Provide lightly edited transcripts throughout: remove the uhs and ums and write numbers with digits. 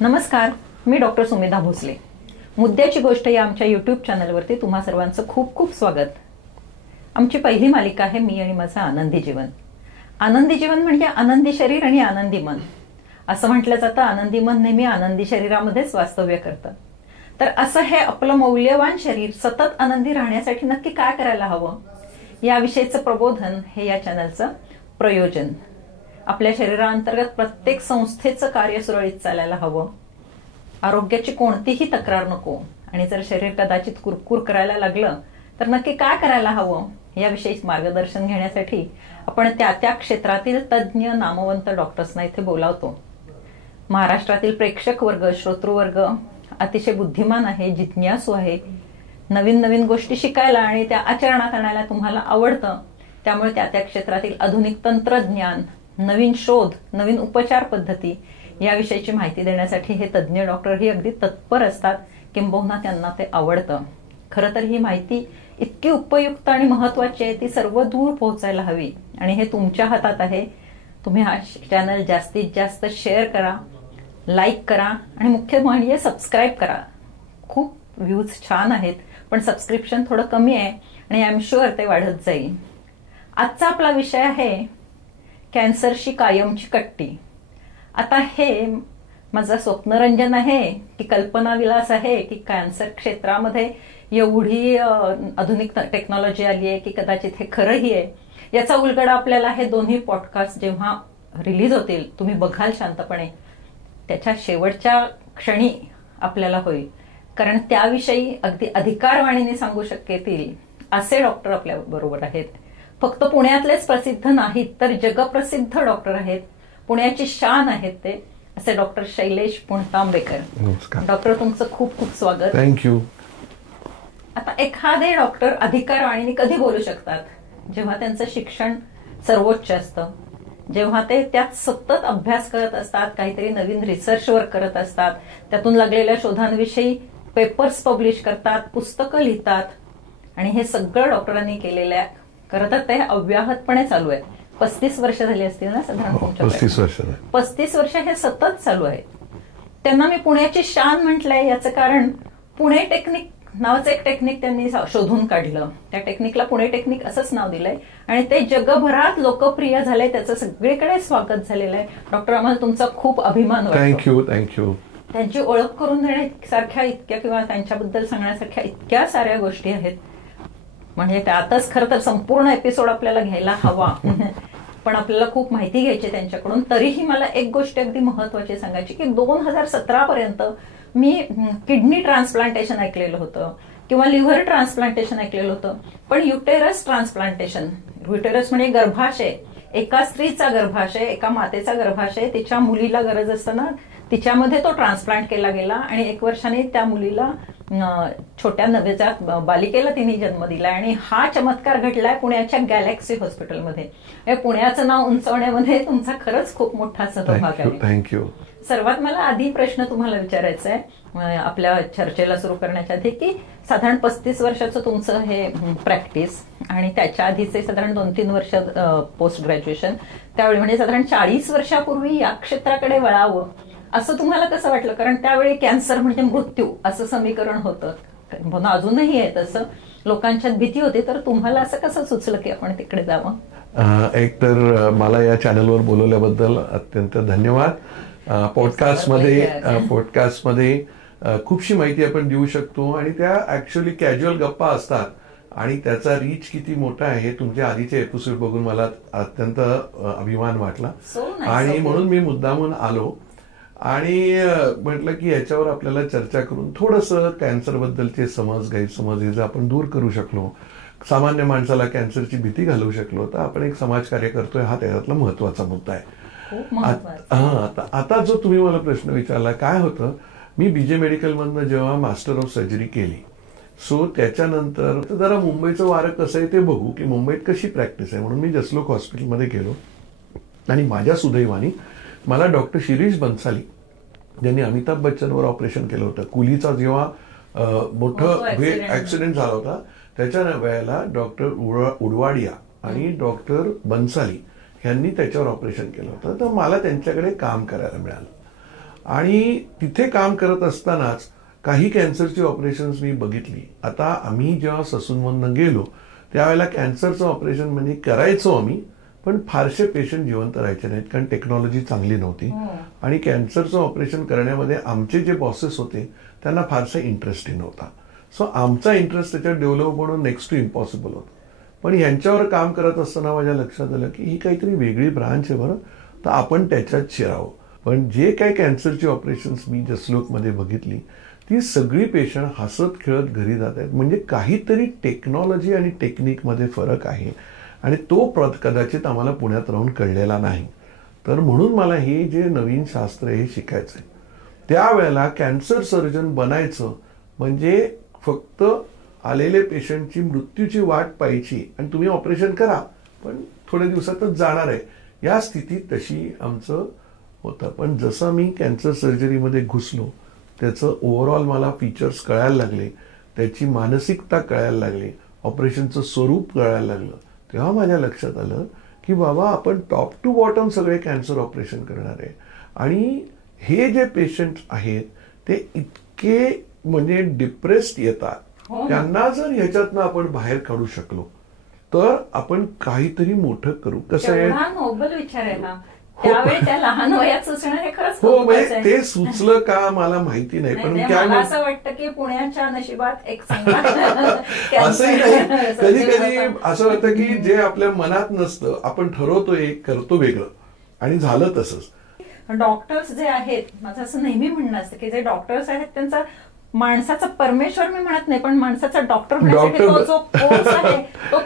नमस्कार, मी डॉक्टर सुमेधा भोसले. मुद्द्याची गोष्ट या आमच्या यूट्यूब चॅनलवरती तुम्हा सर्वांचं खूप खूप स्वागत. आमची पहिली मालिका आहे मी आणि माझं आनंदी जीवन. आनंदी जीवन म्हणजे आनंदी शरीर आणि आनंदी मन. असं म्हटलं जातं आनंदी मन नेहमी आनंदी शरीरामध्येच वास्तव्य करतं. तर असं हे आपलं मौल्यवान शरीर सतत आनंदी राहण्यासाठी नक्की काय करायला हवं याविषयीचं प्रबोधन हे या चॅनलचं प्रयोजन. आपल्या शरीराअंतर्गत प्रत्येक संस्थेचं कार्य सुरळीत चालायला हवं. आरोग्याची कोणतीही तक्रार नको. आणि जर शरीर कदाचित कुरकुर करायला लागलं तर नक्की काय करायला हवं याविषयी मार्गदर्शन घेण्यासाठी आपण त्या त्या क्षेत्रातील तज्ज्ञ नामवंत डॉक्टर्सना इथे बोलावतो. महाराष्ट्रातील प्रेक्षक वर्ग, श्रोतृवर्ग अतिशय बुद्धिमान आहे, जिज्ञासू आहे. नवीन नवीन गोष्टी शिकायला आणि त्या आचरणात आणायला तुम्हाला आवडतं. त्यामुळे त्या त्या क्षेत्रातील आधुनिक तंत्रज्ञान, नवीन शोध, नवीन उपचार पद्धती याविषयीची माहिती देण्यासाठी हे तज्ज्ञ डॉक्टर ही अगदी तत्पर असतात. किंबहुना त्यांना ते आवडतं. खरं तर ही माहिती इतकी उपयुक्त आणि महत्वाची आहे, ती सर्व दूर पोहोचायला हवी. आणि हे तुमच्या हातात आहे. तुम्ही हा चॅनल जास्तीत जास्त शेअर करा, लाईक करा आणि मुख्य म्हणजे सबस्क्राईब करा. खूप व्ह्यूज छान आहेत, पण सबस्क्रिप्शन थोडं कमी आहे आणि आय एम शुअर ते वाढत जाईल. आजचा आपला विषय आहे कॅन्सरशी कायमची कट्टी. आता हे माझं स्वप्नरंजन आहे की कल्पनाविलास आहे की कॅन्सर क्षेत्रामध्ये एवढी आधुनिक टेक्नॉलॉजी आली आहे की कदाचित हे खरंही आहे. याचा उलगडा आपल्याला हे दोन्ही पॉडकास्ट जेव्हा रिलीज होतील, तुम्ही बघाल शांतपणे, त्याच्या शेवटच्या क्षणी आपल्याला होईल. कारण त्याविषयी अगदी अधिकारवाणीने सांगू शकेतील असे डॉक्टर आपल्या बरोबर आहेत. फक्त पुण्यातलेच प्रसिद्ध नाहीत तर जगप्रसिद्ध डॉक्टर आहेत. पुण्याची शान आहेत ते असे डॉक्टर शैलेश पुणतांबेकर. डॉक्टर, तुमचं खूप खूप स्वागत. थँक्यू. आता एखादे डॉक्टर अधिकारवाणीने कधी बोलू शकतात? जेव्हा त्यांचं शिक्षण सर्वोच्च असतं, जेव्हा ते त्यात सतत अभ्यास करत असतात, काहीतरी नवीन रिसर्च वर्क करत असतात, त्यातून लागलेल्या शोधांविषयी पेपर्स पब्लिश करतात, पुस्तकं लिहितात. आणि हे सगळं डॉक्टरांनी केलेल्या खरं तर ते अव्याहतपणे चालू आहे. 35 वर्ष झाली असतील ना साधारण तुमच्या? 35 वर्ष हे सतत चालू आहे. त्यांना मी पुण्याची शान म्हटलंय याचं कारण पुणे टेक्निक नावाचं एक टेक्निक त्यांनी शोधून काढलं. त्या टेक्निकला पुणे टेक्निक असंच नाव दिलंय आणि ते जगभरात लोकप्रिय झालंय. त्याचं सगळीकडे स्वागत झालेलं आहे. डॉक्टर, आम्हाला तुमचा खूप अभिमान वाटतो. थँक्यू. त्यांची ओळख करून देण्यासारख्या इतक्या किंवा त्यांच्याबद्दल सांगण्यासारख्या इतक्या साऱ्या गोष्टी आहेत, म्हणजे त्यातच खरं तर संपूर्ण एपिसोड आपल्याला घ्यायला हवा. पण आपल्याला खूप माहिती घ्यायची त्यांच्याकडून. तरीही मला एक गोष्ट अगदी महत्वाची सांगायची की 2017 पर्यंत मी किडनी ट्रान्सप्लांटेशन ऐकलेलं होतं किंवा लिव्हर ट्रान्सप्लांटेशन ऐकलेलं होतं, पण युटेरस ट्रान्सप्लांटेशन, युटेरस म्हणजे गर्भाशय, एका स्त्रीचा गर्भाशय, एका मातेचा गर्भाशय, तिच्या मुलीला गरज असताना तिच्यामध्ये तो ट्रान्सप्लांट केला गेला आणि 1 वर्षाने त्या मुलीला, छोट्या नवजात बालिकेला तिने जन्म दिला. आणि हा चमत्कार घडलाय पुण्याच्या गॅलेक्सी हॉस्पिटलमध्ये. पुण्याचं नाव उंचावण्यामध्ये तुमचा खरंच खूप मोठा सहभाग आहे. थँक्यू. सर्वात मला आधी प्रश्न तुम्हाला विचारायचा आहे आपल्या चर्चेला सुरू करण्याच्या आधी की साधारण 35 वर्षाचं तुमचं हे प्रॅक्टिस आणि त्याच्या आधीचे साधारण 2-3 वर्ष पोस्ट ग्रॅज्युएशन, त्यावेळी म्हणजे साधारण 40 वर्षापूर्वी या क्षेत्राकडे वळावं असं तुम्हाला कसं वाटलं? कारण त्यावेळी कॅन्सर म्हणजे मृत्यू असं समीकरण होतं, पुन्हा अजूनही आहे तसं, लोकांच्यात भीती होती. तर तुम्हाला असं कसं सुचलं की आपण तिकडे जावं? एक तर मला या चॅनलवर बोलवल्याबद्दल अत्यंत धन्यवाद. पॉडकास्टमध्ये खूपशी माहिती आपण देऊ शकतो आणि त्या ऍक्च्युअली कॅज्युअल गप्पा असतात आणि त्याचा रीच किती मोठा आहे तुमच्या आधीचे एपिसोड बघून मला अत्यंत अभिमान वाटला. आणि म्हणून मी मुद्दामून आलो आणि म्हटलं की याच्यावर आपल्याला चर्चा करून थोडंसं कॅन्सर बद्दलचे समज, गैरसमज हे जर आपण दूर करू शकलो, सामान्य माणसाला कॅन्सरची भीती घालवू शकलो, तर आपण एक समाजकार्य करतोय हा त्याच्यातला महत्वाचा मुद्दा आहे. आता जो तुम्ही मला प्रश्न विचारला, काय होतं, मी बीजे मेडिकल मधनं जेव्हा मास्टर ऑफ सर्जरी केली, सो त्याच्यानंतर जरा मुंबईचं वारं कसं आहे ते बघू की मुंबईत कशी प्रॅक्टिस आहे, म्हणून मी जसलोक हॉस्पिटलमध्ये गेलो आणि माझ्या सुदैवानी मला डॉक्टर शिरीष बन्साली ज्यांनी अमिताभ बच्चनवर ऑपरेशन केलं होतं, कुलीचा जेव्हा मोठं ऍक्सिडेंट झाला होता त्याच्या वेळेला डॉक्टर उडवाडिया आणि डॉक्टर बन्साली यांनी त्याच्यावर ऑपरेशन केलं होतं. तर मला त्यांच्याकडे काम करायला मिळालं आणि तिथे काम करत असतानाच काही कॅन्सरची ऑपरेशन्स मी बघितली. आता आम्ही जेव्हा ससूनमधनं गेलो त्यावेळेला कॅन्सरचं ऑपरेशन म्हणजे करायचो आम्ही, पण फारसे पेशंट जिवंत राहायचे नाहीत कारण टेक्नॉलॉजी चांगली नव्हती. आणि कॅन्सरचं ऑपरेशन करण्यामध्ये आमचे जे बॉसेस होते त्यांना फारसा इंटरेस्टही नव्हता. सो आमचा इंटरेस्ट त्याच्यात डेव्हलप होणं नेक्स्ट टू इम्पॉसिबल होतं. पण यांच्यावर काम करत असताना माझ्या लक्षात आलं की ही काहीतरी वेगळी ब्रांच आहे बरं, तर आपण त्याच्यात शिरावं. पण जे काही कॅन्सरची ऑपरेशन्स मी जसलोकमध्ये बघितली ती सगळी पेशंट हसत खेळत घरी जात आहेत. म्हणजे काहीतरी टेक्नॉलॉजी आणि टेक्निकमध्ये फरक आहे आणि तो कदाचित आम्हाला पुण्यात राहून कळलेला नाही. तर म्हणून मला हे जे नवीन शास्त्र हे शिकायचंय. त्यावेळेला कॅन्सर सर्जन बनायचं म्हणजे फक्त आलेले पेशंटची मृत्यूची वाट पाहायची आणि तुम्ही ऑपरेशन करा पण थोड्या दिवसातच जाणार आहे, या स्थितीत तशी आमचं होतं. पण जसं मी कॅन्सर सर्जरीमध्ये घुसलो त्याचं ओव्हरऑल मला फीचर्स कळायला लागले, त्याची मानसिकता कळायला लागली, ऑपरेशनचं स्वरूप कळायला लागलं, तेव्हा माझ्या लक्षात आलं की बाबा आपण टॉप टू बॉटम सगळे कॅन्सर ऑपरेशन करणार आहे. आणि हे जे पेशंट आहेत ते इतके म्हणजे डिप्रेस्ड येतात, त्यांना जर ह्याच्यातनं आपण बाहेर काढू शकलो तर आपण काहीतरी मोठं करू. कसं आहे, नोबल विचार आहे ना त्यावेळी त्या लहान वयात सुचणं हे खरंच हो, म्हणजे ते सुचलं का मला माहिती नाही. पण मला असं वाटतं की पुण्याच्या नशिबात एक असंही नाही, कधी कधी असं वाटतं की जे आपल्या मनात नसतं आपण ठरवतोय करतो वेगळं आणि झालं तसंच. डॉक्टर्स जे आहेत, माझं असं नेहमी म्हणणं असतं की जे डॉक्टर्स आहेत त्यांचा माणसाचा परमेश्वर मी म्हणत नाही पण माणसाचा डॉक्टर जो कोर्स आहे तो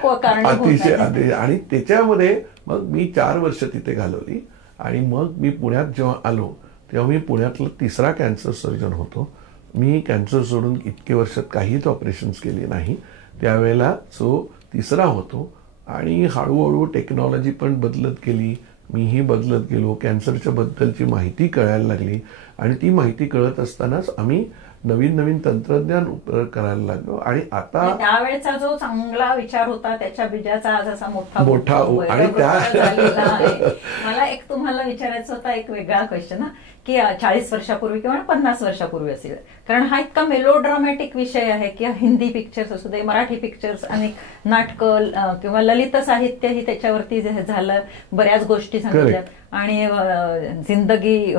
अतिशय. आणि त्याच्यामध्ये मग मी 4 वर्ष तिथे घालवली आणि मग मी पुण्यात जेव्हा आलो तेव्हा मी पुण्यातला 3रा कॅन्सर सर्जन होतो. मी कॅन्सर सोडून इतके वर्षात काहीच ऑपरेशन्स केली नाही, त्यावेळेला 3रा होतो. आणि हळूहळू टेक्नॉलॉजी पण बदलत गेली, मीही बदलत गेलो, कॅन्सरच्या बद्दलची माहिती कळायला लागली आणि ती माहिती कळत असतानाच आम्ही नवीन नवीन तंत्रज्ञान करायला लागलो. आणि आता त्यावेळेचा जो चांगला विचार होता त्याच्या बीजाचा आज असा मोठा आणि मला एक तुम्हाला विचारायचं होता एक वेगळा क्वेश्चन की 40 वर्षापूर्वी किंवा 50 वर्षापूर्वी असेल, कारण हा इतका मेलोड्रामॅटिक विषय आहे की हिंदी पिक्चर्स असू दे, मराठी पिक्चर्स, अनेक नाटकं किंवा ललित साहित्यही त्याच्यावरती झालं, बऱ्याच गोष्टी सांगितल्यात. आणि जिंदगी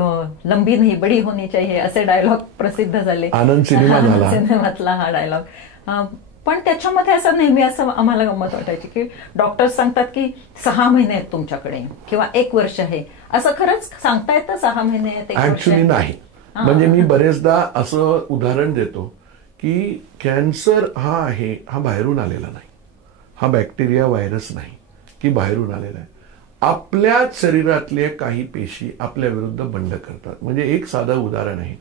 लंबी नाही बडी होनी चाहिए असे डायलॉग प्रसिद्ध झाले, आनंद सिनेमातला हा डायलॉग. पण त्याच्यामध्ये असं नेहमी असं आम्हाला गंमत वाटायची की डॉक्टर्स सांगतात की 6 महिने आहेत तुमच्याकडे किंवा 1 वर्ष आहे, असं खरंच सांगता येतं 6 महिने आहेत? ऍक्च्युली नाही. म्हणजे मी बरेचदा असं उदाहरण देतो की कॅन्सर हा आहे, हा बाहेरून आलेला नाही, हा बॅक्टेरिया व्हायरस नाही की बाहेरून आलेला आहे. आपल्याच शरीरातले काही पेशी आपल्या विरुद्ध बंड करतात. म्हणजे एक साधं उदाहरण आहे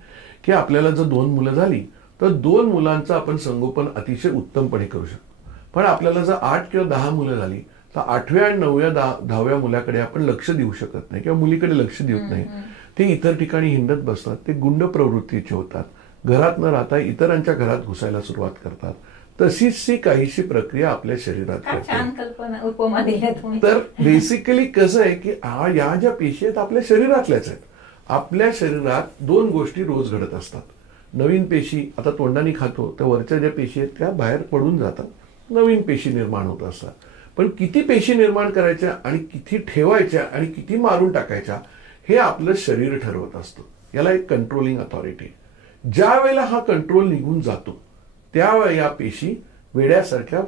की आपल्याला जर 2 मुलं झाली तर 2 मुलांचं आपण संगोपन अतिशय उत्तमपणे करू शकतो. पण आपल्याला जर 8 किंवा 10 मुलं झाली तर 8व्या आणि 9व्या 10व्या मुलाकडे आपण लक्ष देऊ शकत नाही किंवा मुलीकडे लक्ष देत नाही. ते इतर ठिकाणी हिंडत बसतात, ते गुंड प्रवृत्तीचे होतात, घरात न राहता इतरांच्या घरात घुसायला सुरुवात करतात. तशीच काहीशी प्रक्रिया आपल्या शरीरात घडते. तर बेसिकली कसं आहे की या ज्या पेशी आहेत आपल्या शरीरातल्याच आहेत. आपल्या शरीरात 2 गोष्टी रोज घडत असतात. नवीन पेशी, आता तोंडाने खातो तर वरच्या ज्या पेशी आहेत त्या बाहेर पडून जातात, नवीन पेशी निर्माण होत असतात. पण किती पेशी निर्माण करायच्या आणि किती ठेवायच्या आणि किती मारून टाकायच्या हे आपलं शरीर ठरवत असतं. याला एक कंट्रोलिंग अथॉरिटी. ज्या वेळेला हा कंट्रोल निघून जातो त्यावेळेला या पेशी वेड्यासारख्या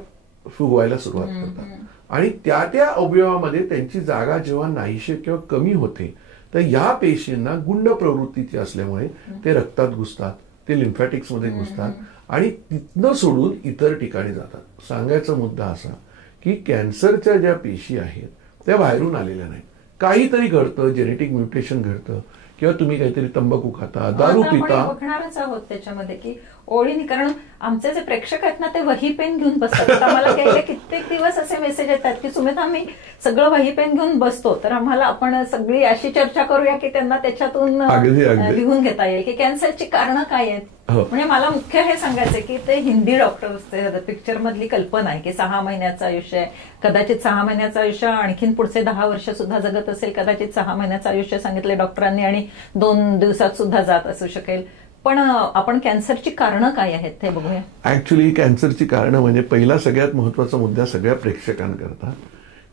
फुगवायला सुरुवात करतात आणि त्या अवयवामध्ये त्यांची जागा जेव्हा नाहीशी किंवा कमी होते तर या पेशींना गुंड प्रवृत्तीची असल्यामुळे ते रक्तात घुसतात, ते लिम्फॅटिक्स मध्ये घुसतात आणि तिथनं सोडून इतर ठिकाणी जातात. सांगायचा मुद्दा असा की कॅन्सरच्या ज्या पेशी आहेत त्या बाहेरून आलेल्या नाहीत. काहीतरी घडतं, जेनेटिक म्युटेशन घडतं किंवा तुम्ही काहीतरी तंबाखू खाता, दारू पिता. बघणारच आहोत त्याच्यामध्ये की ओळीने, कारण आमचे जे प्रेक्षक आहेत ना ते वही पेन घेऊन बसतात. आम्हाला कित्येक दिवस असे मेसेज येतात की सुमिता आम्ही सगळं वही पेन घेऊन बसतो, तर आम्हाला आपण सगळी अशी चर्चा करूया की त्यांना त्याच्यातून लिहून घेता येईल की कॅन्सरची कारणं काय आहेत. म्हणजे मला मुख्य हे सांगायचंय की ते हिंदी डॉक्टर पिक्चर मधली कल्पना आहे की 6 महिन्याचं आयुष्य आहे, कदाचित 6 महिन्याचं आयुष्य आणखीन पुढचे 10 वर्ष सुद्धा जगत असेल, कदाचित 6 महिन्याचं आयुष्य सांगितलंय डॉक्टरांनी आणि 2 दिवसात सुद्धा जात असू शकेल. पण आपण कॅन्सरची कारणं काय आहेत ते बघूया. ऍक्च्युली कॅन्सरची कारणं म्हणजे पहिला सगळ्यात महत्वाचा मुद्दा सगळ्या प्रेक्षकांकरता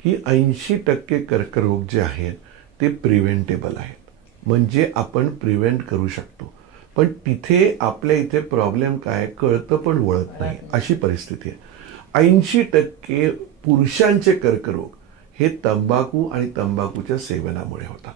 की 80% कर्करोग जे आहेत ते प्रिव्हेंटेबल आहेत, म्हणजे आपण प्रिव्हेंट करू शकतो. पण तिथे आपल्या इथे प्रॉब्लेम काय कळतं पण वळत नाही अशी परिस्थिती आहे. 80% पुरुषांचे कर्करोग हे तंबाखू आणि तंबाखूच्या सेवनामुळे होतात.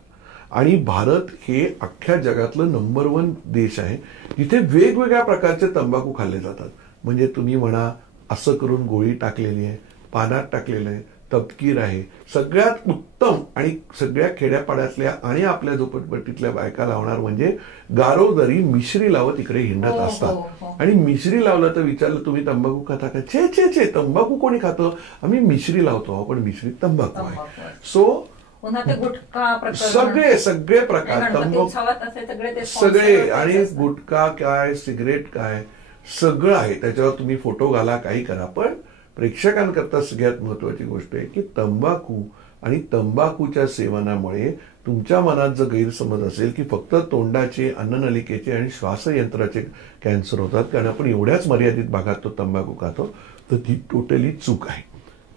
आणि भारत हे अख्ख्या जगातलं नंबर 1 देश आहे जिथे वेगवेगळ्या प्रकारचे तंबाखू खाल्ले जातात. म्हणजे तुम्ही म्हणा असं करून गोळी टाकलेली आहे, पानात टाकलेलं आहे, तपकीर आहे, सगळ्यात उत्तम आणि सगळ्या खेड्यापाड्यातल्या आणि आपल्या झोपडपट्टीतल्या बायका लावणार म्हणजे गारोदरी मिश्री लावत इकडे हिंडत असतात. आणि मिश्री लावलं तर विचारलं तुम्ही तंबाखू खाता का? छे छे छे, तंबाखू कोणी खातं? आम्ही मिश्री लावतो, पण मिश्रीत तंबाखू आहे. सो सगळे प्रकार तंबाखू सगळे आणि गुटखा काय सिगरेट काय सगळं आहे. त्याच्यावर तुम्ही फोटो घाला, काही करा. पण प्रेक्षकांकरता सगळ्यात महत्वाची गोष्ट आहे की तंबाखू आणि तंबाखूच्या सेवनामुळे तुमच्या मनात जर गैरसमज असेल की फक्त तोंडाचे, अन्ननलिकेचे आणि श्वासयंत्राचे कॅन्सर होतात कारण आपण एवढ्याच मर्यादित भागात तो तंबाखू खातो, तर ती टोटली चूक आहे.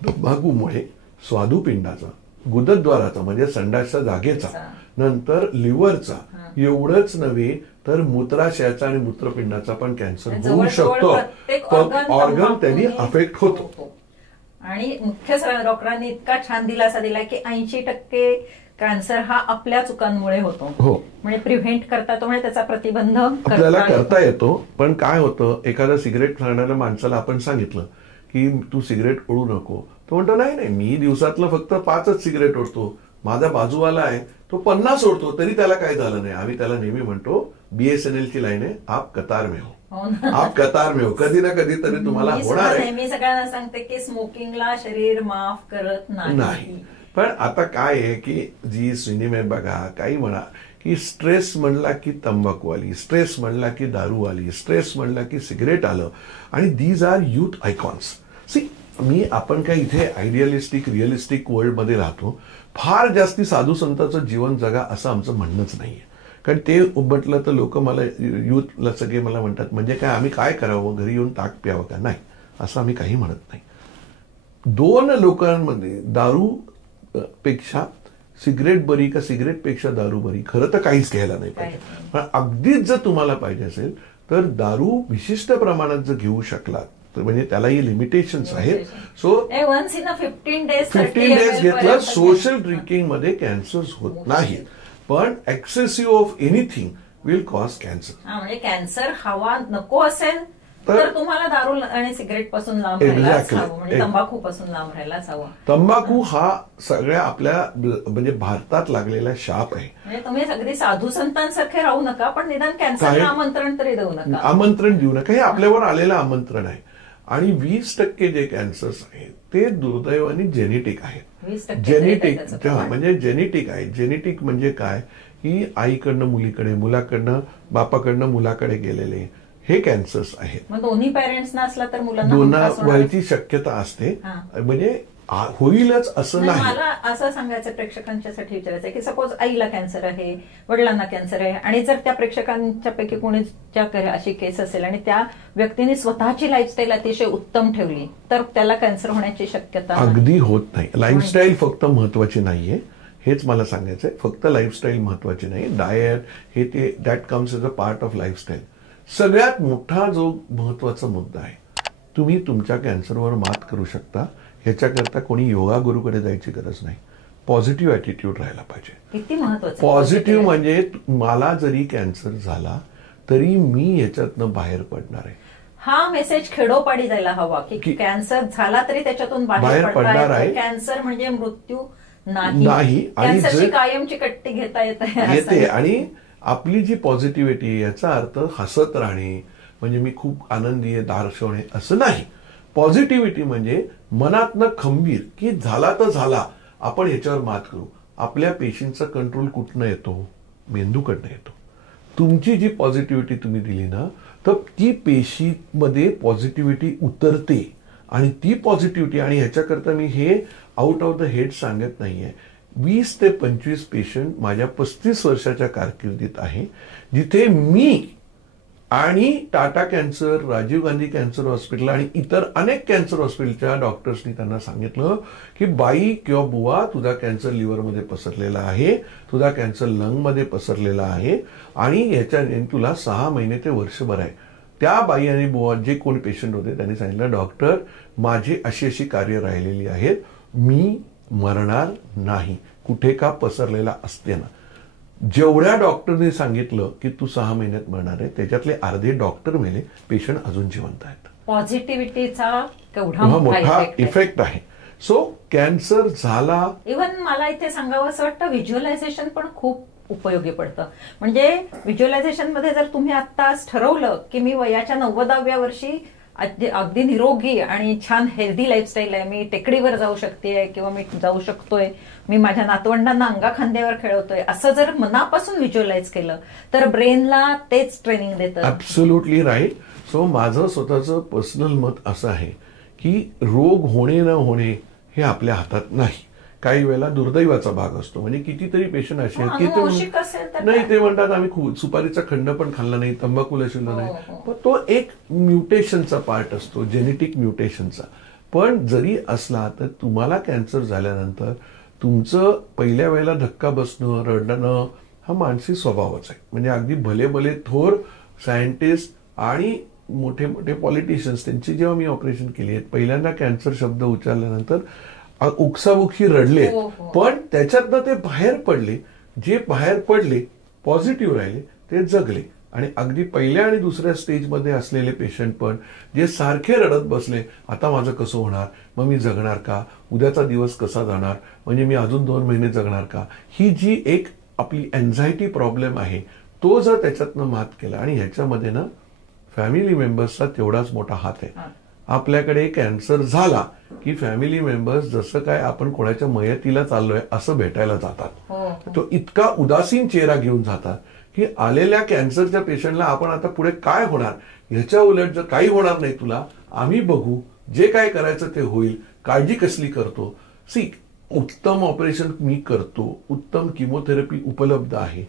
तंबाखूमुळे स्वादुपिंडाचा, गुदद्वाराचा म्हणजे संडासच्या जागेचा, नंतर लिव्हरचा, एवढंच नव्हे तर मूत्राशयाचा आणि मूत्रपिंडाचा पण कॅन्सर होऊ शकतो. ऑर्गन त्यांनी अफेक्ट होतो. आणि मुख्य डॉक्टरांनी इतका छान दिलासा दिला की 80% कॅन्सर हा आपल्या चुकांमुळे होतो. म्हणजे प्रिव्हेंट करता येतो, म्हणजे त्याचा प्रतिबंध आपल्याला करता येतो. पण काय होतं, एखादा सिगरेट खाणाऱ्या माणसाला आपण सांगितलं की तू सिगरेट ओढू नको, तो म्हणतो नाही नाही मी दिवसातलं फक्त 5च सिगरेट ओढतो, माझा बाजूवाला आहे तो 50 ओढतो तरी त्याला काय झालं नाही. आम्ही त्याला नेहमी म्हणतो BSNL ची लाईन आहे, आप कतार में हो, आप कतार में हो, कधी ना कधी तरी तुम्हाला होणार आहे. मी सगळ्यांना सांगते की स्मोकिंगला शरीर माफ करत नाही. पण आता काय आहे की जी सिनेमे बघा, काही म्हणा की स्ट्रेस म्हणला की तंबाखू आली, स्ट्रेस म्हणला की दारू आली, स्ट्रेस म्हणला की सिगरेट आलं. आणि दीज आर युथ आयकॉन्स. आपण काय इथे आयडियलिस्टिक रिअलिस्टिक वर्ल्ड मध्ये राहतो. फार जास्ती साधू संतांचं जीवन जगा असं आमचं म्हणणंच नाहीये. कारण ते म्हटलं तर लोक मला युथला सगळे मला म्हणतात म्हणजे काय आम्ही काय करावं, घरी येऊन ताक प्यावं का? नाही, असं आम्ही काही म्हणत नाही. 2 लोकांमध्ये दारू पेक्षा सिगरेट बरी का सिगरेट पेक्षा दारू बरी, खरं तर काहीच घ्यायला नाही पाहिजे. पण अगदीच जर तुम्हाला पाहिजे असेल तर दारू विशिष्ट प्रमाणात जर घेऊ शकलात तर म्हणजे त्यालाही लिमिटेशन्स आहेत. सो 15 डेज घेतलं सोशल ड्रिंकिंग मध्ये कॅन्सर होत नाही. पण excessive of anything will cause cancer. म्हणजे कॅन्सर हवा नको असेल तर तुम्हाला दारू आणि सिगरेट पासून लांब राहायलाच हवं, म्हणजे तंबाखू पासून लांब राहायलाच हवं. तंबाखू हा सगळ्या आपल्या म्हणजे भारतात लागलेला शाप आहे. म्हणजे तुम्ही अगदी साधू संतांसारखे राहू नका, पण निदान कॅन्सरला आमंत्रण तरी देऊ नका. आमंत्रण देऊ नका, हे आपल्यावर आलेलं आमंत्रण आहे. आणि 20% जे कॅन्सर्स आहेत ते दुर्दैवाने जेनेटिक आहेत. जेनेटिक म्हणजे जेनेटिक आहे. जेनेटिक म्हणजे काय की आईकडनं मुलीकडे, मुलाकडनं बापाकडनं मुलाकडे गेलेले हे कॅन्सर्स आहेत. दोन्ही पॅरेंट्सना असला तर मुलांना व्हायची शक्यता असते. म्हणजे होईलच असं नाही. मला असं सांगायचं प्रेक्षकांच्यासाठी विचारायचं की सपोज आईला कॅन्सर आहे, वडिलांना कॅन्सर आहे, आणि जर त्या प्रेक्षकांच्या पैकी कोणीच्या अशी केस असेल आणि त्या व्यक्तीने स्वतःची लाईफस्टाईल अतिशय उत्तम ठेवली तर त्याला कॅन्सर होण्याची शक्यता अगदी होत नाही. लाईफस्टाईल फक्त महत्वाची नाहीये, हेच मला सांगायचंय. फक्त लाईफस्टाईल महत्वाची नाही, डाएट हे ते that comes as a part of lifestyle. सगळ्यात मोठा जो महत्वाचा मुद्दा आहे, तुम्ही तुमच्या कॅन्सरवर मात करू शकता. ह्याच्याकरता कोणी योगा गुरुकडे जायची गरज नाही. पॉझिटिव्ह ॲटिट्यूड राहायला पाहिजे. किती महत्वाचं. पॉझिटिव्ह म्हणजे मला जरी कॅन्सर झाला तरी मी याच्यातनं बाहेर पडणार आहे. हा मेसेज खेडोपाडी जायला हवा की कॅन्सर झाला तरी त्याच्यातून बाहेर पडणार आहे. कॅन्सर म्हणजे मृत्यू नाही. कॅन्सरची कायमची कट्टी घेता येते. आणि आपली जी पॉझिटिव्हिटी याचा अर्थ हसत राहणे म्हणजे मी खूप आनंदी आहे, दार्शवणे असं नाही. पॉझिटिव्हिटी म्हणजे मनातनं खंबीर की झाला तर झाला, आपण याच्यावर मात करू. आपल्या पेशींचा कंट्रोल कुठनं येतो? मेंदूकडनं येतो. तुमची जी पॉझिटिव्हिटी तुम्ही दिली ना तर ती पेशीमध्ये पॉझिटिव्हिटी उतरते आणि ती पॉझिटिव्हिटी, आणि ह्याच्याकरता मी हे आउट ऑफ द हेड सांगत नाहीये, 20 ते 25 पेशंट माझ्या 35 वर्षाच्या कारकिर्दीत आहे, जिथे मी आणि Tata cancer, Rajiv Gandhi cancer hospital आणि इतर अनेक कॅन्सर हॉस्पिटलच्या डॉक्टर्सनी त्यांना सांगितलं की बाई किंवा बुवा, तुझा कॅन्सर लिव्हरमध्ये पसरलेला आहे, तुझा कॅन्सर लंगमध्ये पसरलेला आहे आणि याच्याने तुला 6 महिने ते वर्षभर आहे. त्या बाई आणि बुवा जे कोणी पेशंट होते त्यांनी सांगितलं, डॉक्टर माझी अशी अशी कार्य राहिलेली आहेत, मी मरणार नाही, कुठे का पसरलेला असते ना. जेवढ्या डॉक्टरने सांगितलं की तू 6 महिन्यात मरणार आहे, त्याच्यातले अर्धे डॉक्टर मेले, पेशंट अजून जिवंत आहेत. पॉझिटिव्हिटीचा केवढा मोठा इफेक्ट आहे. सो कॅन्सर झाला. इव्हन मला इथे सांगावं असं वाटतं, व्हिज्युअलायझेशन पण खूप उपयोगी पडतं. म्हणजे व्हिज्युअलायझेशन मध्ये जर तुम्ही आत्ताच ठरवलं की मी वयाच्या 90व्या वर्षी अगदी निरोगी आणि छान हेल्दी लाईफस्टाईल आहे, मी टेकडीवर जाऊ शकते किंवा मी जाऊ शकतोय, मी माझ्या नातवंडांना अंगा खांद्यावर खेळवतोय, असं जर मनापासून व्हिज्युअलाइज केलं तर ब्रेनला तेच ट्रेनिंग देतं. Absolutely right. सो माझं स्वतःचं पर्सनल मत असं आहे की रोग होणे न होणे हे आपल्या हातात नाही. काही वेळेला दुर्दैवाचा भाग असतो. म्हणजे कितीतरी पेशंट असे आहेत की नाही, ते म्हणतात आम्ही सुपारीचा खंड पण खाल्ला नाही, तंबाखू लशिवलं नाही, पण तो एक म्युटेशनचा पार्ट असतो, जेनेटिक म्युटेशनचा. पण जरी असला तर तुम्हाला कॅन्सर झाल्यानंतर तुमचं पहिल्या वेळेला धक्का बसणं, रडणं हा मानसी स्वभावच आहे. म्हणजे अगदी भले भले थोर सायंटिस्ट आणि मोठे मोठे पॉलिटिशियन्स, त्यांची जेव्हा मी ऑपरेशन केली आहेत, पहिल्यांदा कॅन्सर शब्द उच्चारल्यानंतर उक्साबुक्की रडले, पण त्याच्यातनं ते बाहेर पडले. जे बाहेर पडले, पॉझिटिव्ह राहिले, ते जगले. आणि अगदी पहिल्या आणि दुसऱ्या स्टेजमध्ये असलेले पेशंट पण जे सारखे रडत बसले, आता माझं कसं होणार, मग मी जगणार का, उद्याचा दिवस कसा जाणार, म्हणजे मी अजून 2 महिने जगणार का, ही जी एक आपली एन्झायटी प्रॉब्लेम आहे, तो जर त्याच्यातनं मात केला. आणि ह्याच्यामध्ये ना फॅमिली मेंबर्सचा तेवढाच मोठा हात आहे. आपल्याकडे कॅन्सर झाला की फॅमिली मेंबर्स जसं काय आपण कोणाच्या मयतीला चाललोय असं भेटायला जातात. तो इतका उदासीन चेहरा घेऊन जातात की आलेल्या कॅन्सरच्या पेशंटला आपण आता पुढे काय होणार, ह्याच्या उलट जर काही होणार नाही तुला, आम्ही बघू, जे काय करायचं ते होईल, काळजी कसली करतो. उत्तम ऑपरेशन मी करतो, उत्तम किमोथेरपी उपलब्ध आहे.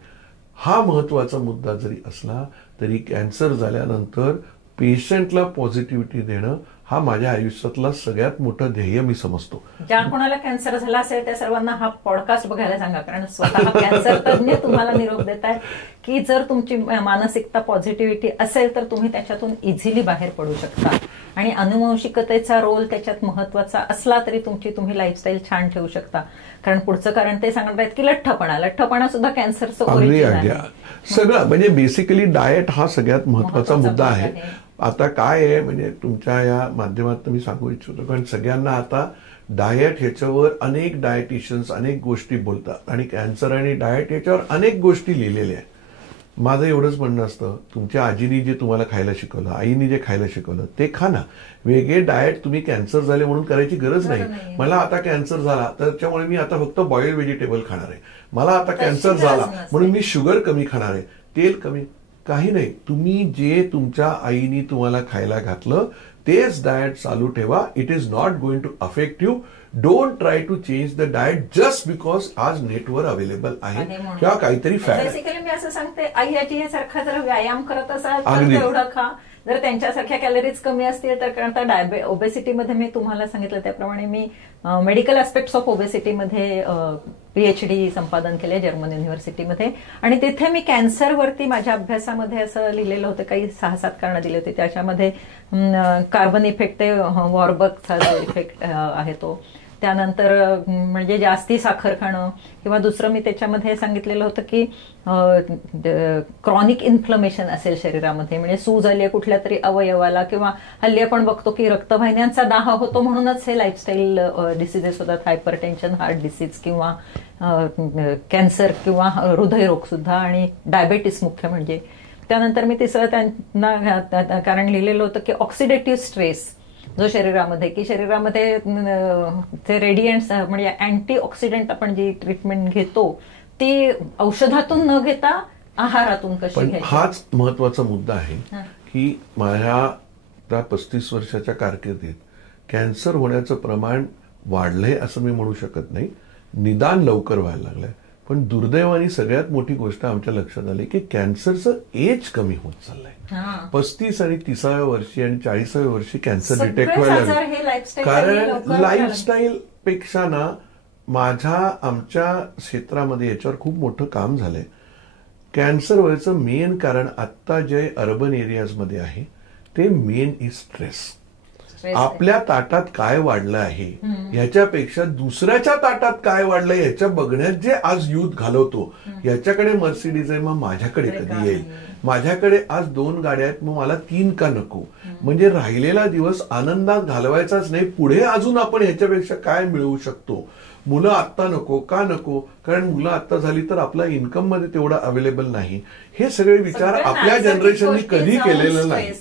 हा महत्वाचा मुद्दा जरी असला तरी कॅन्सर झाल्यानंतर पेशंटला पॉझिटिव्हिटी देणं हा माझ्या आयुष्यातला सगळ्यात मोठं ध्येय मी समजतो. ज्या कोणाला कॅन्सर झाला असेल त्या सर्वांना हा पॉडकास्ट बघायला सांगा, कारण स्वतः कॅन्सर तज्ञ तुम्हाला निरोप देत आहेत की जर तुमची मानसिकता पॉझिटिव्हिटी असेल तर तुम्ही त्याच्यातून इझिली बाहेर पडू शकता. आणि अनुवंशिकतेचा रोल त्याच्यात महत्वाचा असला तरी तुम्ही लाईफस्टाईल छान ठेवू शकता. कारण पुढचं कारण ते सांगत आहेत की लठ्ठपणा सुद्धा कॅन्सरचं ओरिजिन आहे. सगळं म्हणजे बेसिकली डाएट हा सगळ्यात महत्वाचा मुद्दा आहे. आता काय आहे, म्हणजे तुमच्या या माध्यमातून मी सांगू इच्छितो, कारण सगळ्यांना आता डाएट ह्याच्यावर अनेक डायटिशियन्स अनेक गोष्टी बोलतात आणि कॅन्सर आणि डाएट याच्यावर अनेक गोष्टी लिहिलेल्या आहेत. माझं एवढंच म्हणणं असतं, तुमच्या आजीनी जे तुम्हाला खायला शिकवलं, आईनी जे खायला शिकवलं ते खा ना. वेगळे डाएट तुम्ही कॅन्सर झाले म्हणून करायची गरज नाही. मला आता कॅन्सर झाला त्याच्यामुळे मी आता फक्त बॉइल्ड व्हेजिटेबल खाणार आहे, मला आता कॅन्सर झाला म्हणून मी शुगर कमी खाणार आहे, तेल कमी, काही नाही. तुम्ही जे तुमच्या आईनी तुम्हाला खायला घातलं तेच डाएट चालू ठेवा. It is not going to affect you. Don't try to change the diet just because आज नेटवर अवेलेबल आहे किंवा काहीतरी फॅट. बेसिकली मी असं सांगते, आई आजी हे सारखा जर व्यायाम करत असाल तर तेवढं खा. जर त्यांच्यासारख्या कॅलरीज कमी असतील तर, कारण ओबेसिटीमध्ये मी तुम्हाला सांगितलं त्याप्रमाणे मी मेडिकल ऍस्पेक्ट्स ऑफ ओबेसिटीमध्ये PhD संपादन केले जर्मन युनिव्हर्सिटीमध्ये. आणि तिथे मी कॅन्सरवरती माझ्या अभ्यासामध्ये असं लिहिलेलं होतं, काही 6-7 कारणं दिली होती. त्याच्यामध्ये कार्बन इफेक्ट, ते वॉर्बर्गचा जो इफेक्ट आहे तो, त्यानंतर म्हणजे जास्ती साखर खाणं, किंवा दुसरं मी त्याच्यामध्ये सांगितलेलं होतं की क्रॉनिक इन्फ्लमेशन असेल शरीरामध्ये, म्हणजे सूज आली आहे कुठल्या तरी अवयवाला, किंवा हल्ली आपण बघतो की रक्तवाहिन्यांचा दाह होतो म्हणूनच हे लाईफस्टाईल डिसीजेस होतात, हायपरटेन्शन, हार्ट डिसीज किंवा कॅन्सर किंवा हृदयरोग सुद्धा, आणि डायबेटीस मुख्य म्हणजे. त्यानंतर मी तिसरं त्यांना कारण लिहिलेलं होतं की ऑक्सिडेटिव्ह स्ट्रेस जो शरीरामध्ये, की शरीरामध्ये ते रेडियंट्स म्हणजे अँटी ऑक्सिडंट आपण जी ट्रीटमेंट घेतो ती औषधातून न घेता आहारातून कशी घ्यायची. हाच महत्वाचा मुद्दा आहे की माझ्या त्या 35 वर्षाच्या कारकिर्दीत कॅन्सर होण्याचं प्रमाण वाढलंय असं मी म्हणू शकत नाही. निदान लवकर व्हायला लागलंय. पण दुर्दैवाने सगळ्यात मोठी गोष्ट आमच्या लक्षात आली की कॅन्सरचं एज कमी होत चाललंय. 35 आणि 30व्या वर्षी आणि 40व्या वर्षी कॅन्सर डिटेक्ट व्हायला लागले. कारण लाईफस्टाईल पेक्षा ना आमच्या क्षेत्रामध्ये याच्यावर खूप मोठं काम झालंय. कॅन्सर व्हायचं मेन कारण आत्ता जे अर्बन एरियाजमध्ये आहे ते मेन इज स्ट्रेस. आपल्या ताटात काय वाढलं आहे ह्याच्यापेक्षा दुसऱ्याच्या ताटात काय वाढलंय ह्याच्या बघण्यात जे आज युथ घालवतो. याच्याकडे मर्सिडीज आहे, मग माझ्याकडे कधी येईल? माझ्याकडे आज 2 गाड्या आहेत, मग मला 3 का नको? म्हणजे राहिलेला दिवस आनंदात घालवायचाच नाही, पुढे अजून आपण ह्याच्यापेक्षा काय मिळवू शकतो. मुलं आत्ता नको, का नको? कारण मुलं आत्ता झाली तर आपला इन्कम मध्ये तेवढा अवेलेबल नाही. हे सगळे विचार आपल्या जनरेशननी कधी केलेले नाही.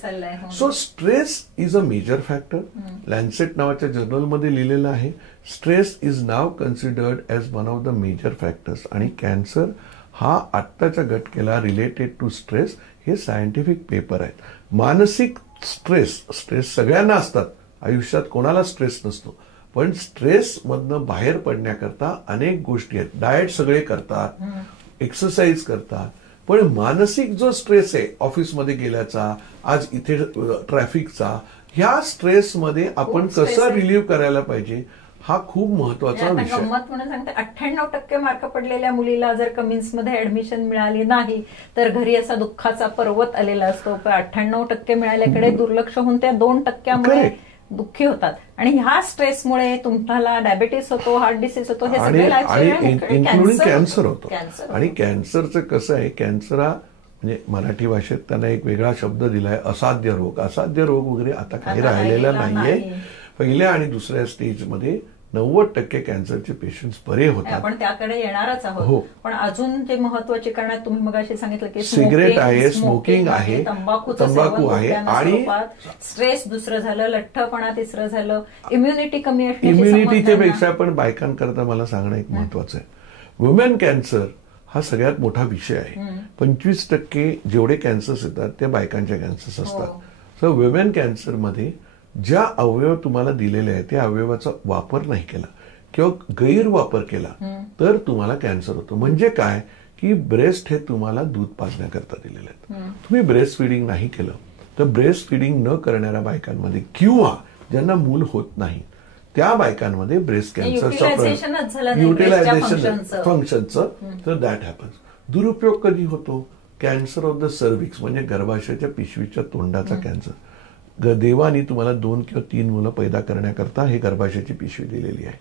So stress is a major factor. Lancet नावाच्या जर्नलमध्ये लिहिलेलं आहे, stress is now considered as one of the major factors. आणि कॅन्सर हा आत्ताच्या घटकेला रिलेटेड टू स्ट्रेस हे सायंटिफिक पेपर आहेत. मानसिक स्ट्रेस सगळ्यांना असतात आयुष्यात, कोणाला स्ट्रेस नसतो. पण स्ट्रेस मधनं बाहेर पडण्याकरता अनेक गोष्टी आहेत. डाएट सगळे करतात, एक्सरसाइज करतात, पण मानसिक जो स्ट्रेस आहे ऑफिसमध्ये गेल्याचा, आज इथे ट्रॅफिकचा, ह्या स्ट्रेसमध्ये आपण कसं रिलीव्ह करायला पाहिजे हा खूप महत्वाचा विषय. गंमत म्हणून सांगते, 98% मार्क पडलेल्या मुलीला जर कमिन्समध्ये ऍडमिशन मिळाली नाही तर घरी असा दुःखाचा पर्वत आलेला असतो. 98% मिळाल्याकडे दुर्लक्ष होऊन त्या 2% दुःखी होतात. आणि ह्या स्ट्रेसमुळे तुम्हाला डायबिटीस होतो, हार्ट डिसीज होतो, हे सगळे इन्क्लुडिंग कॅन्सर होतो. आणि कॅन्सरचं कसं आहे, कॅन्सर हा म्हणजे मराठी भाषेत त्यांना एक वेगळा शब्द दिलाय, असाध्य रोग. असाध्य रोग वगैरे आता काही राहिलेला नाहीये. पहिल्या आणि दुसऱ्या स्टेजमध्ये 90% कॅन्सरचे पेशंट्स बरे होतात. आपण त्याकडे येणारच आहोत. पण अजून जे महत्वाचे कारण तुम्ही मगाशी सांगितलं की सिगरेट आहे, स्मोकिंग आहे, तंबाखू आहे, आणि स्ट्रेस दुसरं झालं, लठ्ठपणा तिसरं झालं, इम्युनिटी कमी असणे. इम्युनिटीच्या पेक्षा पण बायकांकरता मला सांगणं एक महत्वाचं आहे, वुमेन कॅन्सर हा सगळ्यात मोठा विषय आहे. 25% जेवढे कॅन्सर्स येतात ते बायकांच्या कॅन्सर्स असतात. सो वुमेन कॅन्सरमध्ये ज्या अवयव तुम्हाला दिलेले आहे त्या अवयवाचा वापर नाही केला किंवा गैरवापर केला तर तुम्हाला कॅन्सर होतो. म्हणजे काय की ब्रेस्ट हे तुम्हाला दूध पाजण्याकरता दिलेले आहेत. तुम्ही ब्रेस्ट फिडिंग नाही केलं तर ब्रेस्ट फिडिंग न करणाऱ्या बायकांमध्ये किंवा ज्यांना मूल होत नाही त्या बायकांमध्ये ब्रेस्ट कॅन्सरचं युटिलायझेशन फंक्शनचं तर दॅट हॅपन्स. दुरुपयोग कधी होतो, कॅन्सर ऑफ द सर्व्हिक्स म्हणजे गर्भाशयाच्या पिशवीच्या तोंडाचा कॅन्सर. देवानी तुम्हाला 2 किंवा 3 मुलं पैदा करण्याकरता हे गर्भाशयाची पिशवी दिलेली आहे.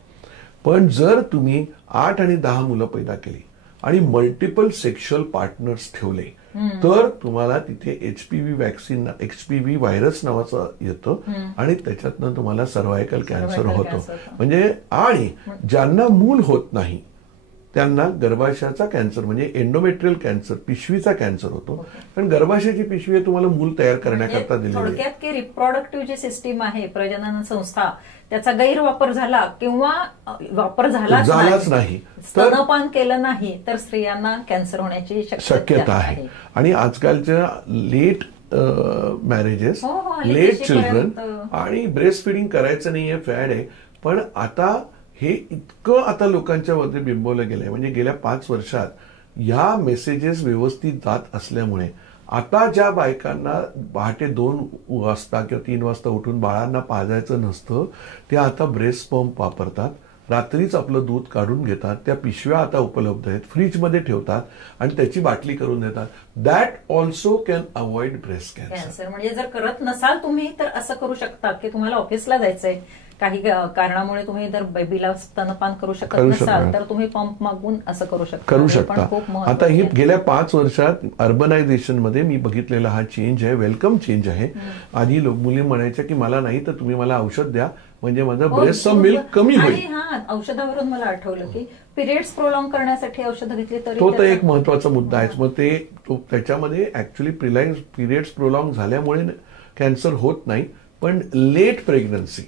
पण जर तुम्ही 8 आणि 10 मुलं पैदा केली आणि मल्टिपल सेक्शुअल पार्टनर्स ठेवले तर तुम्हाला तिथे HPV व्हायरस नावाचं येतं आणि त्याच्यातनं तुम्हाला सर्व्हायकल कॅन्सर होतो. म्हणजे आणि ज्यांना मूल होत नाही त्यांना गर्भाशयाचा कॅन्सर म्हणजे एंडोमेट्रियल कॅन्सर, पिशवीचा कॅन्सर होतो. कारण गर्भाशयाची पिशवी तुम्हाला मूल तयार करण्याकरता दिली आहे. थोडक्यात की रिप्रोडक्टिव्ह जी सिस्टीम आहे, प्रजनन संस्था, त्याचा गैरवापर झाला किंवा वापर झालाच नाही, स्तनपान केलं नाही तर स्त्रियांना कॅन्सर होण्याची शक्यता आहे. आणि आजकालच्या लेट मॅरेजेस, लेट चिल्ड्रन आणि ब्रेस्ट फिडिंग करायचं नाहीये फॅड आहे. पण आता हे इतकं आता लोकांच्या मध्ये बिंबवलं गेलंय म्हणजे गेल्या 5 वर्षात या मेसेजेस व्यवस्थित जात असल्यामुळे आता ज्या बायकांना पहाटे 2 वाजता किंवा 3 वाजता उठून बाळांना पाजायचं नसतं त्या आता ब्रेस्ट पंप वापरतात. रात्रीच आपलं दूध काढून घेतात. त्या पिशव्या आता उपलब्ध आहेत, फ्रीजमध्ये ठेवतात आणि त्याची बाटली करून देतात. That also can avoid breast cancer. म्हणजे जर करत नसाल तुम्ही तर असं करू शकता की तुम्हाला ऑफिसला जायचंय, काही कारणामुळे तुम्ही जर बेबीला स्तनपान करू शकत नसाल तर तुम्ही पंप मागून असं करू शकता. आता ही गेल्या 5 वर्षात अर्बनायझेशन मध्ये मी बघितलेला हा चेंज आहे, वेलकम चेंज आहे. आधी मुली म्हणायच्या की मला नाही तर तुम्ही मला औषध द्या म्हणजे माझं ब्रेस्टचं मिल्क कमी होईल. औषधावरून मला आठवलं की पिरियड्स प्रोलॉंग करण्यासाठी औषधं घेतली तरी तो तर एक महत्वाचा मुद्दा आहे. मग त्याच्यामध्ये ऍक्च्युली पिरियड्स प्रोलॉंग झाल्यामुळे कॅन्सर होत नाही पण लेट प्रेग्नन्सी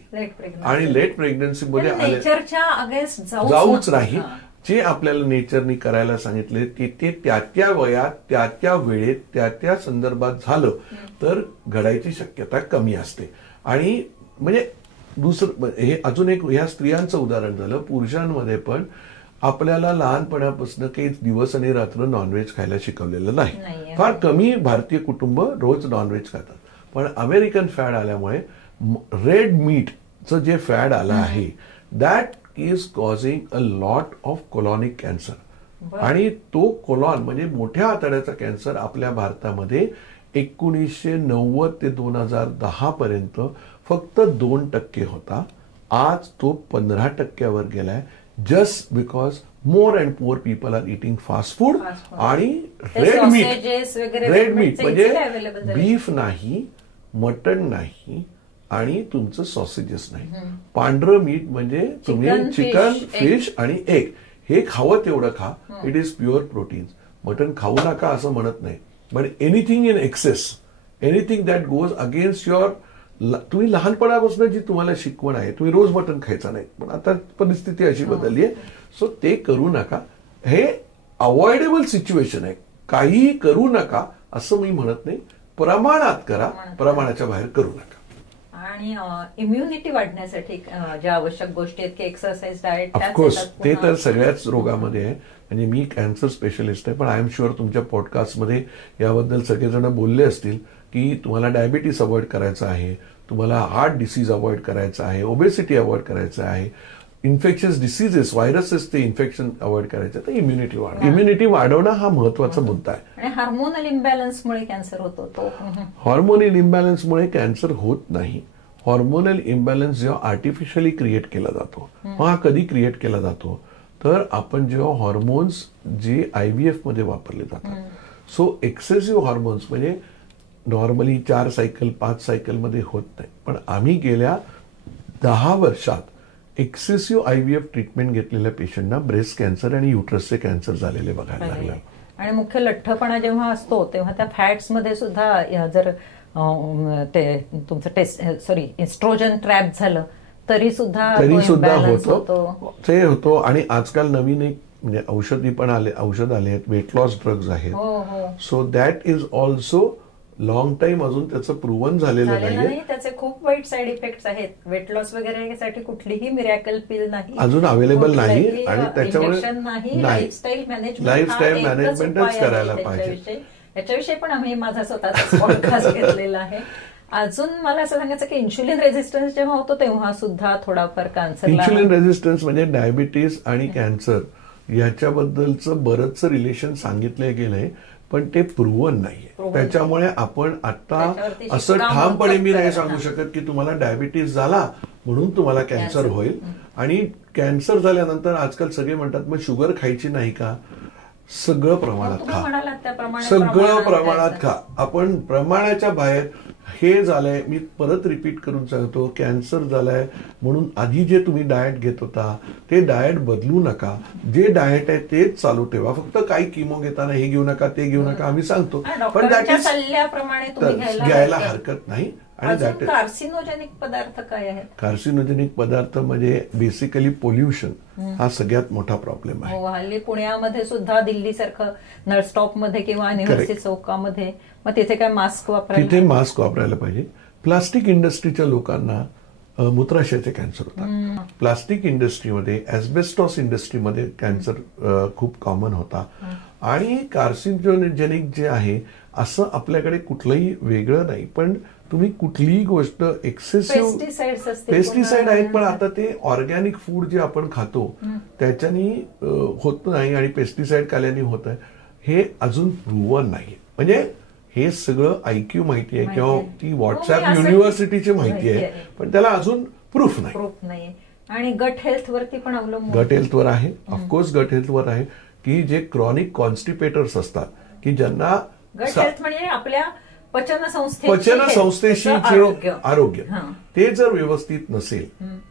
आणि लेट प्रेग्नन्सी मध्ये नेचरच्या अगेन्स्ट जाऊच नाही. जे आपल्याला नेचरनी करायला सांगितले ते त्या वयात त्या वेळेत त्या संदर्भात झालं तर घडायची शक्यता कमी असते. आणि म्हणजे दुसरं हे अजून एक ह्या स्त्रियांचं उदाहरण झालं. पुरुषांमध्ये पण आपल्याला लहानपणापासून काही दिवस आणि रात्र नॉनव्हेज खायला शिकवलेलं नाही. फार कमी भारतीय कुटुंब रोज नॉनव्हेज खातात. पण अमेरिकन फॅड आल्यामुळे रेड मीटचं जे फॅड आलं आहे that is causing a lot of colonic cancer. आणि तो कोलॉन म्हणजे मोठ्या आतड्याचा कॅन्सर आपल्या भारतामध्ये 1990 ते 2010 पर्यंत फक्त 2% होता. आज तो 15% गेलाय. Just because more and more people are eating fast food आणि रेड मीट म्हणजे बीफ नाही, मटन नाही आणि तुमचं सॉसेजेस नाही. पांढरं मीठ म्हणजे तुम्ही चिकन, फिश आणि एग हे खावं तेवढं खा. It is pure proteins. Mutton खाऊ नका असं म्हणत नाही. But anything in excess, anything that goes against your, तुम्ही लहानपणापासून जी तुम्हाला शिकवण आहे तुम्ही रोज मटण खायचं नाही, पण आता परिस्थिती अशी बदलली आहे. सो ते करू नका. हे अवॉइडेबल सिच्युएशन आहे. काहीही करू नका असं मी म्हणत नाही. प्रमाणात करा, प्रमाणाच्या बाहेर करू नका. आणि इम्युनिटी वाढण्यासाठी ज्या आवश्यक गोष्टी आहेत की एक्सरसाइज, डाएट, ऑफकोर्स ते तर सगळ्याच रोगामध्ये आहे. म्हणजे मी कॅन्सर स्पेशलिस्ट आहे, पण आय एम शुअर तुमच्या पॉडकास्टमध्ये याबद्दल सगळेजण बोलले असतील की तुम्हाला डायबिटीस अवॉइड करायचं आहे, तुम्हाला हार्ट डिसीज अवॉइड करायचं आहे, ओबेसिटी अवॉइड करायचं आहे, इन्फेक्शस डिसीजेस, व्हायरसेस ते इन्फेक्शन अवॉइड करायचं. तर इम्युनिटी इम्युनिटी वाढवणं हा महत्वाचा मुद्दा आहे. हार्मोनल इम्बॅलन्समुळे कॅन्सर होतो. हॉर्मोनल इम्बॅलन्समुळे कॅन्सर होत नाही. हॉर्मोनल इम्बॅलन्स जेव्हा आर्टिफिशियली क्रिएट केला जातो, हा कधी क्रिएट केला जातो तर आपण जेव्हा हॉर्मोन्स जे IVF मध्ये वापरले जातात. सो एक्सेसिव्ह हॉर्मोन्स म्हणजे नॉर्मली 4 सायकल 5 सायकल मध्ये होत नाही. पण आम्ही गेल्या 10 वर्षात एक्सेसिव्ह IVF ट्रीटमेंट घेतलेल्या पेशंटना ब्रेस्ट कॅन्सर आणि युट्रसचे कॅन्सर झालेले बघायला लागले. आणि मुख्य लठ्ठपणा जेव्हा असतो तेव्हा त्या फॅट्स मध्ये सुद्धा जर ते तुमचं एस्ट्रोजन ट्रॅप झालं तरी सुद्धा होतो. आणि आजकाल नवीन एक म्हणजे औषध आले आहेत, वेट लॉस ड्रग्ज आहेत. So that is also long time अजून त्याचं प्रूव्हन झालेलं नाहीये. त्याचे खूप वाईट साईड इफेक्ट्स आहेत. वेट लॉस वगैरे साठी कुठलीही मिरॅकल पिल नाही, अजून अवेलेबल नाही. आणि त्याच्यामुळे लाईफस्टाईल मॅनेजमेंटच करायला पाहिजे. याच्याविषयी पण आम्ही माझा स्वतःचा पॉडकास्ट घेतलेला आहे. अजून मला असं सांगायचं की इन्शुलिन रेझिस्टन्स जेव्हा होतो तेव्हा सुद्धा थोडाफार कॅन्सर. इन्शुलिन रेझिस्टन्स म्हणजे डायबिटीस आणि कॅन्सर याच्याबद्दलचं बरंचसं रिलेशन सांगितलं गेलंय, पण ते प्रूव्हन नाहीये. त्याच्यामुळे आपण आता असं ठामपणे मी नाही सांगू शकत की तुम्हाला डायबिटीस झाला म्हणून तुम्हाला कॅन्सर होईल. आणि कॅन्सर झाल्यानंतर आजकाल सगळे म्हणतात मग शुगर खायची नाही का? सगळं प्रमाणात खा, सगळं प्रमाणात खा. आपण प्रमाणाच्या बाहेर हे झालंय. मी परत रिपीट करून सांगतो, कॅन्सर झालाय म्हणून आधी जे तुम्ही डाएट घेत होता ते डाएट बदलू नका. जे डाएट आहे तेच चालू ठेवा. फक्त काही किमो घेताना हे घेऊ नका ते घेऊ नका आम्ही सांगतो, पण घ्यायला हरकत नाही. आणि कार्सिनोजेनिक पदार्थ काय आहेत? कार्सिनोजेनिक पदार्थ म्हणजे बेसिकली पोल्युशन हा सगळ्यात मोठा प्रॉब्लेम आहे. हल्ली पुण्यामध्ये सुद्धा दिल्ली सारखं नळस्टॉप मध्ये किंवा युनिव्हर्सिटी चौकामध्ये मग तिथे काय मास्क वापरायला, तिथे मास्क वापरायला पाहिजे. प्लास्टिक इंडस्ट्रीच्या लोकांना मूत्राशयाचे कॅन्सर होतात. प्लास्टिक इंडस्ट्रीमध्ये, ऍस्बेस्टॉस इंडस्ट्रीमध्ये कॅन्सर खूप कॉमन होता. आणि कार्सिनोजेनिक जे आहे असं आपल्याकडे कुठलंही वेगळं नाही, पण तुम्ही कुठलीही गोष्ट एक्सेसिव्ह पेस्टिसाइड आहेत, पण आता ते ऑर्गॅनिक फूड जे आपण खातो त्याच्यानी होत नाही आणि पेस्टिसाइड खाल्याने होत आहे हे अजून प्रूव्हन नाही. म्हणजे हे सगळं IQ माहिती आहे किंवा ती व्हॉट्सअप युनिव्हर्सिटीची माहिती आहे, पण त्याला अजून प्रूफ नाही. आणि गट हेल्थ वरती पण अवलंबून, गट हेल्थवर आहे, ऑफकोर्स गट हेल्थवर आहे की जे क्रॉनिक कॉन्स्टिपेटर्स असतात की ज्यांना गट हेल्थ म्हणजे आपल्या पचनसंस्थेशी आरोग्य ते जर व्यवस्थित नसेल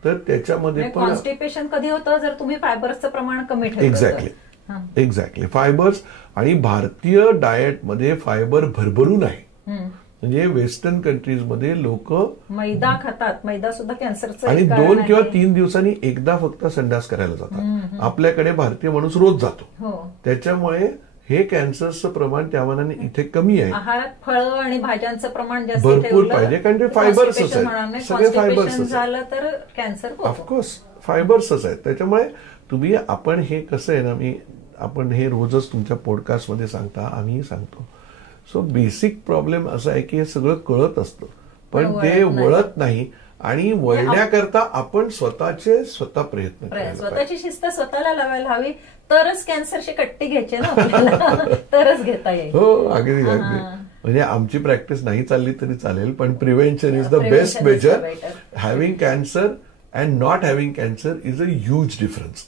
तर त्याच्यामध्ये पण कॉन्स्टिपेशन कधी होतं जर तुम्ही फायबर्सचं प्रमाण कमी ठेवलं. Exactly fibres. आणि भारतीय डाएटमध्ये फायबर भरभरून आहे. म्हणजे वेस्टर्न कंट्रीजमध्ये लोक मैदा खातात, मैदा सुद्धा कॅन्सरचं आणि एक कारण 2 किंवा आहे. 3 दिवसांनी एकदा फक्त संडास करायला जातात. आपल्याकडे भारतीय माणूस रोज जातो. हो. त्याच्यामुळे हे कॅन्सरचं प्रमाण त्या मानाने इथे कमी आहे. आहारात फळं आणि भाज्यांचं प्रमाण जास्त भरपूर पाहिजे, कारण ते फायबर्सच आहेत. सगळे फायबर्स झालं तर कॅन्सर ऑफकोर्स फायबर्सच आहेत. त्याच्यामुळे तुम्ही आपण हे कसं आहे ना, आपण हे रोजच तुमच्या पॉडकास्टमध्ये सांगता, आम्हीही सांगतो. सो बेसिक प्रॉब्लेम असा आहे की हे सगळं कळत असतं पण ते वळत नाही. आणि वळण्याकरता आपण स्वतः प्रयत्न करायला स्वतःची शिस्त स्वतःला लावायला हवी, तरच कॅन्सरची कट्टी घ्यायची ना आपल्याला, तरच घेता येईल. हो, अगदी अगदी. म्हणजे आमची प्रॅक्टिस नाही चालली तरी चालेल, पण prevention is the best measure. Having cancer and not having cancer is a huge difference.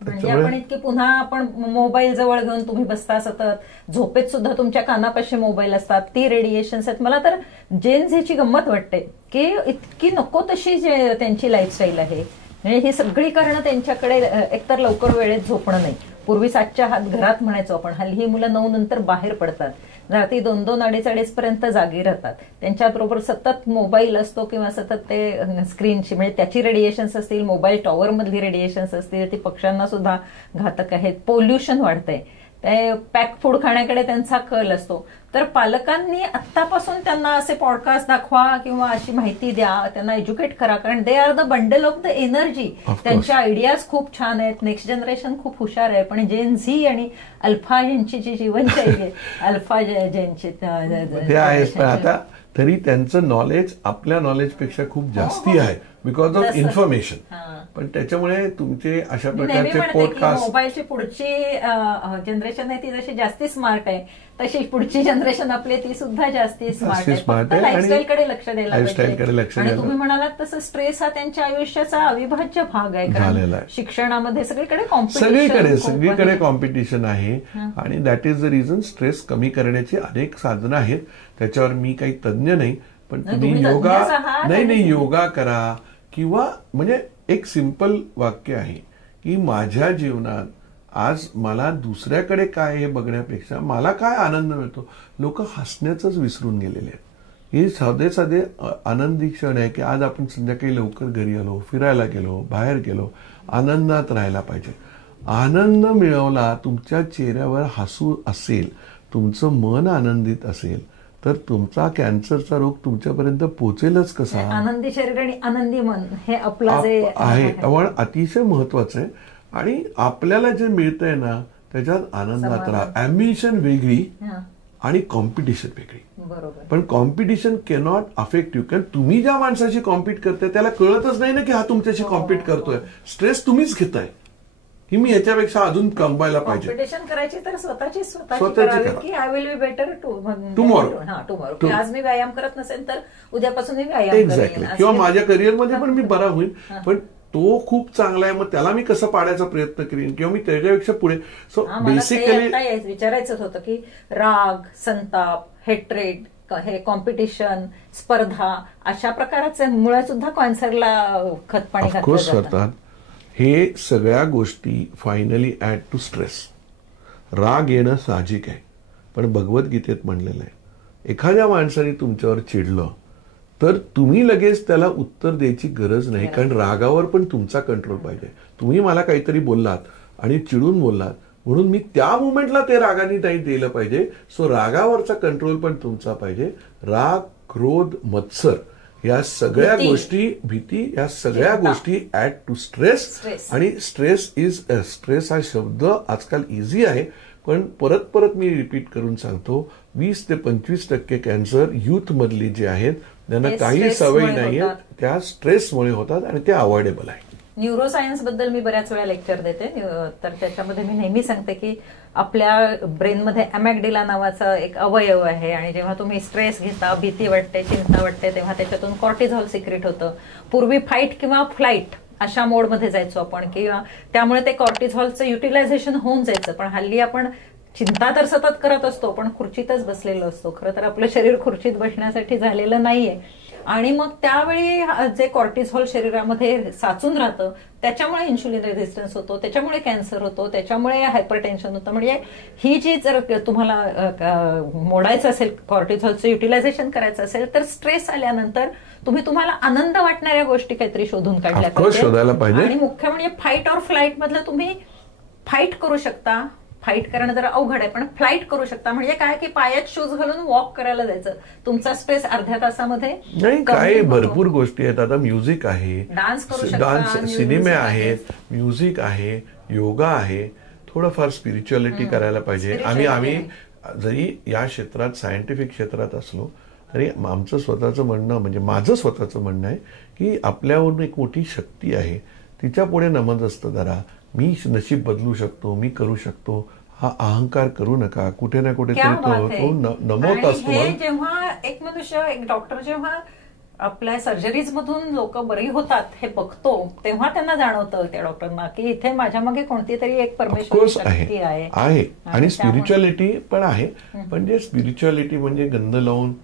म्हणजे आपण इतके पुन्हा आपण मोबाईल जवळ घेऊन तुम्ही बसता, सतत झोपेत सुद्धा तुमच्या कानापाशी मोबाईल असतात, ती रेडिएशन्स आहेत. मला तर जेन झीची गंमत वाटते की इतकी नको तशी त्यांची लाईफस्टाईल आहे. म्हणजे ही सगळी कारणं त्यांच्याकडे एकतर लवकर वेळेत झोपणं नाही. पूर्वी 7च्या हात घरात म्हणायचो आपण, हल्ली ही मुलं 9 नंतर बाहेर पडतात, रात्री 2-2, 2:30 पर्यंत जागी राहतात. त्यांच्याबरोबर सतत मोबाईल असतो किंवा सतत ते स्क्रीनची म्हणजे त्याची रेडिएशन्स असतील, मोबाईल टॉवर मधली रेडिएशन्स असतील, ती पक्ष्यांना सुद्धा घातक आहेत. पोल्युशन वाढतंय, ते पॅक फूड खाण्याकडे त्यांचा कल असतो. तर पालकांनी आत्तापासून त्यांना असे पॉडकास्ट दाखवा किंवा अशी माहिती द्या, त्यांना एज्युकेट करा, कारण they are the bundle of the energy. त्यांच्या आयडियाज खूप छान आहेत, नेक्स्ट जनरेशन खूप हुशार आहे. पण जेन झी आणि अल्फा यांची जी जीवनशैली आहे, अल्फा जेनची ते आहेच, पण आता तरी त्यांचं नॉलेज आपल्या नॉलेजपेक्षा खूप जास्ती आहे बिकॉज ऑफ इन्फॉर्मेशन. पण त्याच्यामुळे तुमचे अशा प्रकारचे पॉडकास्ट, मोबाईलची पुढची जनरेशन आहे ती जशी जास्ती स्मार्ट आहे, तशी पुढची जनरेशन आपली ती सुद्धा जास्ती स्मार्ट आहे. लाईफस्टाईलकडे लक्ष द्यायला पाहिजे. आणि तुम्ही म्हणालात तसं स्ट्रेस हा त्यांच्या आयुष्याचा अविभाज्य भाग आहे. कारण शिक्षणामध्ये सगळीकडे कॉम्पिटिशन आहे. आणि that is the reason stress कमी करण्याची अनेक साधनं आहेत. त्याच्यावर मी काही तज्ज्ञ नाही, पण तुम्ही योगा करा. किंवा म्हणजे एक सिंपल वाक्य आहे की माझ्या जीवनात आज मला दुसऱ्याकडे काय हे बघण्यापेक्षा मला काय आनंद मिळतो. लोक हसण्याचंच विसरून गेलेले आहेत. हे साधे आनंदी क्षण आहे की आज आपण संध्याकाळी लवकर घरी आलो, फिरायला गेलो, बाहेर गेलो, आनंदात राहायला पाहिजे. आनंद मिळवला, तुमच्या चेहऱ्यावर हसू असेल, तुमचं मन आनंदित असेल, तर तुमचा कॅन्सरचा रोग तुमच्यापर्यंत पोहोचेलच कसा. आनंदी शरीर आणि आनंदी मन हे आपलं जे आहे पण अतिशय महत्वाचं आहे. आणि आपल्याला जे मिळतंय ना त्याच्यात आनंदात राहा. अॅम्बिशन वेगळी आणि कॉम्पिटिशन वेगळी. पण कॉम्पिटिशन कॅनॉट अफेक्ट यू. कारण तुम्ही ज्या माणसाशी कॉम्पिट करताय त्याला कळतच नाही ना की हा तुमच्याशी कॉम्पिट करतोय. स्ट्रेस तुम्हीच घेताय की मी याच्यापेक्षा अजून कमवायला पाहिजे. कॉम्पिटिशन करायची तर स्वतःची की I will be better tomorrow. आज मी व्यायाम करत नसेल तर उद्यापासून मी व्यायाम एक्झॅक्टली. किंवा माझ्या करिअरमध्ये पण मी बरा होईल, पण तो खूप चांगला आहे, मग त्याला मी कसं पाडायचा प्रयत्न करीन किंवा मी त्याच्यापेक्षा पुढे. सो बेसिकली विचारायचं होतं की राग, संताप, हेट्रेड, हे कॉम्पिटिशन, स्पर्धा अशा प्रकारचे मुळे सुद्धा कॅन्सरला खतपाणी घातलं. हे सगळ्या गोष्टी फायनली ऍड टू स्ट्रेस. राग येणं साहजिक आहे, पण भगवद्गीतेत म्हणलेलं आहे एखाद्या माणसाने तुमच्यावर चिडलं तर तुम्ही लगेच त्याला उत्तर द्यायची गरज नाही, कारण रागावर पण तुमचा कंट्रोल पाहिजे. तुम्ही मला काहीतरी बोललात आणि चिडून बोललात म्हणून मी त्या मोमेंटला ते रागाने नाही दिलं पाहिजे. सो रागावरचा कंट्रोल पण तुमचा पाहिजे. राग, क्रोध, मत्सर या सगळ्या गोष्टी, भीती, या सगळ्या गोष्टी ऍड टू स्ट्रेस. आणि स्ट्रेस हा शब्द आजकाल इझी आहे, पण परत मी रिपीट करून सांगतो, 20 ते 25% कॅन्सर युथ मधली जे आहेत त्यांना काही सवयी नाहीये, त्या स्ट्रेसमुळे होतात आणि ते अवॉइडेबल आहे. न्यूरोसायन्स बद्दल मी बऱ्याच वेळा लेक्चर देते, तर त्याच्यामध्ये मी नेहमी सांगते की आपल्या ब्रेनमध्ये अॅमॅग्डिला नावाचा एक अवयव आहे आणि जेव्हा तुम्ही स्ट्रेस घेता, भीती वाटते, चिंता वाटते, तेव्हा त्याच्यातून कॉर्टिझॉल सिक्रेट होतं. पूर्वी फाईट किंवा फ्लाईट अशा मोडमध्ये जायचो आपण, किंवा त्यामुळे ते कॉर्टिझॉलचं युटिलायझेशन होऊन जायचं. पण हल्ली आपण चिंता तर सतत करत असतो, पण खुर्चीतच बसलेलो असतो. खरं तर आपलं शरीर खुर्चीत बसण्यासाठी झालेलं नाहीये. आणि मग त्यावेळी जे कॉर्टिझॉल शरीरामध्ये साचून राहतं त्याच्यामुळे इन्शुलिन रेझिस्टन्स होतो, त्याच्यामुळे कॅन्सर होतो, त्याच्यामुळे हायपरटेन्शन होतं. म्हणजे ही जी जर तुम्हाला मोडायचं असेल, कॉर्टिझॉलचं युटिलायझेशन करायचं असेल, तर स्ट्रेस आल्यानंतर तुम्हाला आनंद वाटणाऱ्या गोष्टी काहीतरी शोधून काढल्या शोधायला पाहिजे. आणि मुख्य म्हणजे फाईट ऑर फ्लाईट मधलं तुम्ही फाईट करू शकता. फाईट करणं जरा अवघड आहे, पण फ्लाईट करू शकता. म्हणजे काय की पायात शूज घालून वॉक करायला जायचं, तुमचा स्ट्रेस अर्ध्या तासामध्ये नाही. काय भरपूर गोष्टी आहेत. आता म्युझिक आहे, डान्स करू शकता, डान्स सिनेमे आहेत, म्युझिक आहे, योगा आहे, थोडंफार स्पिरिच्युअलिटी करायला पाहिजे. आम्ही जरी या क्षेत्रात सायंटिफिक क्षेत्रात असलो तरी आमचं स्वतःचं म्हणणं म्हणजे माझं स्वतःचं म्हणणं आहे की आपल्यावरून एक मोठी शक्ती आहे, तिच्या पुढे नमत जरा. मी नशीब बदलू शकतो, मी करू शकतो, हा अहंकार करू नका. कुठे ना कुठे तो नमवत असतो. जेव्हा एक मनुष्य, एक डॉक्टर जेव्हा आपल्या सर्जरीज मधून लोक बरी होतात हे बघतो, तेव्हा त्यांना जाणवतं त्या डॉक्टरना की इथे माझ्या मागे कोणती तरी एक परमेश्वर शक्ती आहे. आणि स्पिरिच्युअलिटी पण आहे. पण जे स्पिरिच्युअलिटी म्हणजे गंध लावून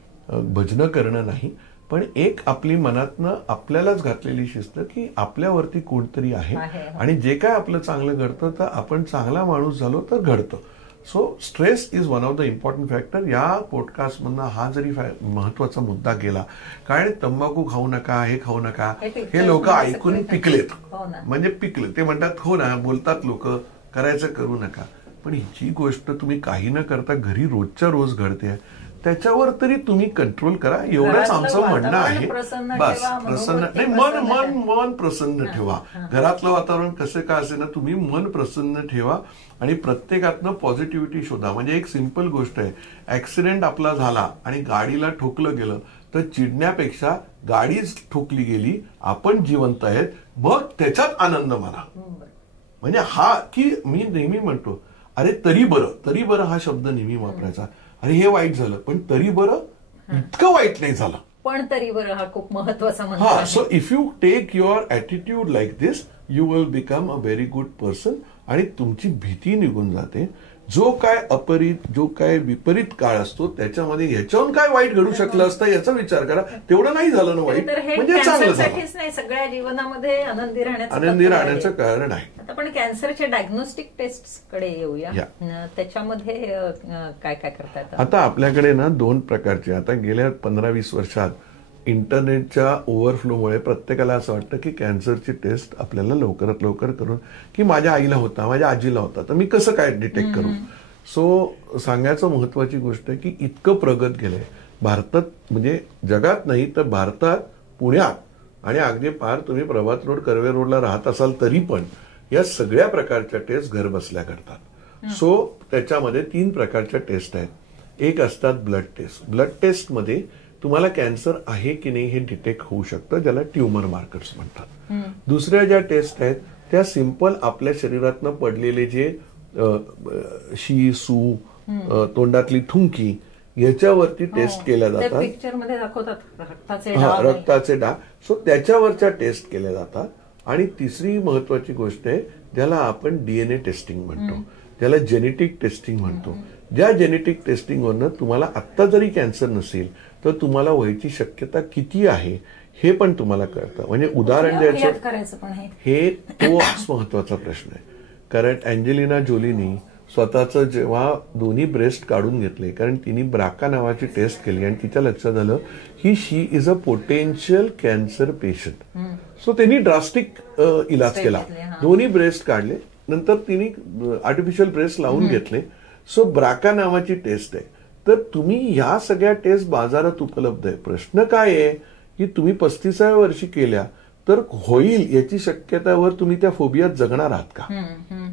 भजनं करणं नाही, पण एक आपली मनातनं आपल्यालाच घातलेली शिस्त की आपल्यावरती कोणतरी आहे आणि जे काय आपलं चांगलं घडतं तर आपण चांगला माणूस झालो तर घडतं. So stress is one of the important factor. या पॉडकास्टमधनं हा जरी महत्वाचा मुद्दा गेला, कारण तंबाखू खाऊ नका, हे खाऊ नका, हे लोक ऐकून पिकलेत. म्हणजे पिकले ते म्हणतात हो ना, बोलतात लोक, करायचं करू नका. पण जी गोष्ट तुम्ही काही न करता घरी रोजच्या रोज घडते त्याच्यावर तरी तुम्ही कंट्रोल करा, एवढंच आमचं म्हणणं आहे. बस प्रसन्न नाही, मन प्रसन्न ठेवा. घरातलं वातावरण कसं का असे ना, तुम्ही मन प्रसन्न ठेवा आणि प्रत्येकातनं पॉझिटिव्हिटी शोधा. म्हणजे एक सिंपल गोष्ट आहे, ऍक्सिडेंट आपला झाला आणि गाडीला ठोकलं गेलं तर चिडण्यापेक्षा गाडीच ठोकली गेली, आपण जिवंत आहेत, मग त्याच्यात आनंद माना. म्हणजे हा की मी नेहमी म्हणतो अरे तरी बरं हा शब्द नेहमी वापरायचा. अरे हे वाईट झालं पण तरी बरं, इतकं वाईट नाही झालं पण तरी बरं, हा खूप महत्वाचा मंत्र आहे. So if you take your attitude like this, you will become a very good person आणि तुमची भीती निघून जाते. जो काय विपरीत काळ असतो त्याच्यामध्ये ह्याच्याहून काय वाईट घडू शकलं असतं याचा विचार करा. तेवढं नाही झालं ना वाईट, म्हणजे चांगलं झालं. नाही, सगळ्या जीवनामध्ये आनंदी राहण्याचं कारण आहे. आता आपण कॅन्सरच्या डायग्नोस्टिक टेस्ट कडे येऊया. त्याच्यामध्ये काय काय करता येतं? आता आपल्याकडे ना 2 प्रकारचे, आता गेल्या 15-20 वर्षात इंटरनेटच्या ओव्हरफ्लोमुळे प्रत्येकाला असं वाटतं की कॅन्सरची टेस्ट आपल्याला लवकरात लवकर करून, की माझ्या आईला होता, माझ्या आजीला होता, तर मी कसं काय डिटेक्ट करू. सो सांगायचं महत्वाची गोष्ट आहे की इतकं प्रगत गेलंय भारतात, म्हणजे जगात नाही तर भारतात, पुण्यात आणि अगदी पार तुम्ही प्रभात रोड, कर्वे रोडला राहत असाल तरी पण या सगळ्या प्रकारच्या टेस्ट घर बसल्या करतात. सो त्याच्यामध्ये 3 प्रकारच्या टेस्ट आहेत. एक असतात ब्लड टेस्ट. ब्लड टेस्टमध्ये तुम्हाला कॅन्सर आहे की नाही हे डिटेक्ट होऊ शकतं, ज्याला ट्युमर मार्कर्स म्हणतात. दुसऱ्या ज्या टेस्ट आहेत त्या सिंपल आपल्या शरीरातनं पडलेले जे शी, सू, तोंडातली थुंकी याच्यावरती टेस्ट केल्या जातात. पिक्चरमध्ये दाखवतात रक्ताचे डाग. सो त्याच्यावरच्या टेस्ट केल्या जातात. आणि तिसरी महत्वाची गोष्ट आहे ज्याला आपण डीएनए टेस्टिंग म्हणतो, ज्याला जेनेटिक टेस्टिंग म्हणतो. ज्या जेनेटिक टेस्टिंगवरनं तुम्हाला आत्ता जरी कॅन्सर नसेल तर तुम्हाला व्हायची शक्यता किती आहे हे पण तुम्हाला कळतं. म्हणजे उदाहरण द्यायचं, हे तोच महत्वाचा प्रश्न आहे. कारण अँजेलिना जोलीनी स्वतःचं जेव्हा दोन्ही ब्रेस्ट काढून घेतले, कारण तिने ब्राका नावाची टेस्ट केली आणि तिच्या लक्षात आलं की she is a potential cancer patient. So त्यांनी ड्रास्टिक इलाज केला, दोन्ही ब्रेस्ट काढले, नंतर तिने आर्टिफिशियल ब्रेस्ट लावून घेतले. सो ब्राका नावाची टेस्ट आहे. तर तुम्ही ह्या सगळ्या टेस्ट बाजारात उपलब्ध आहे. प्रश्न काय आहे की तुम्ही 35व्या वर्षी केल्या तर होईल याची शक्यतावर तुम्ही त्या फोबियात जगणार आहात का,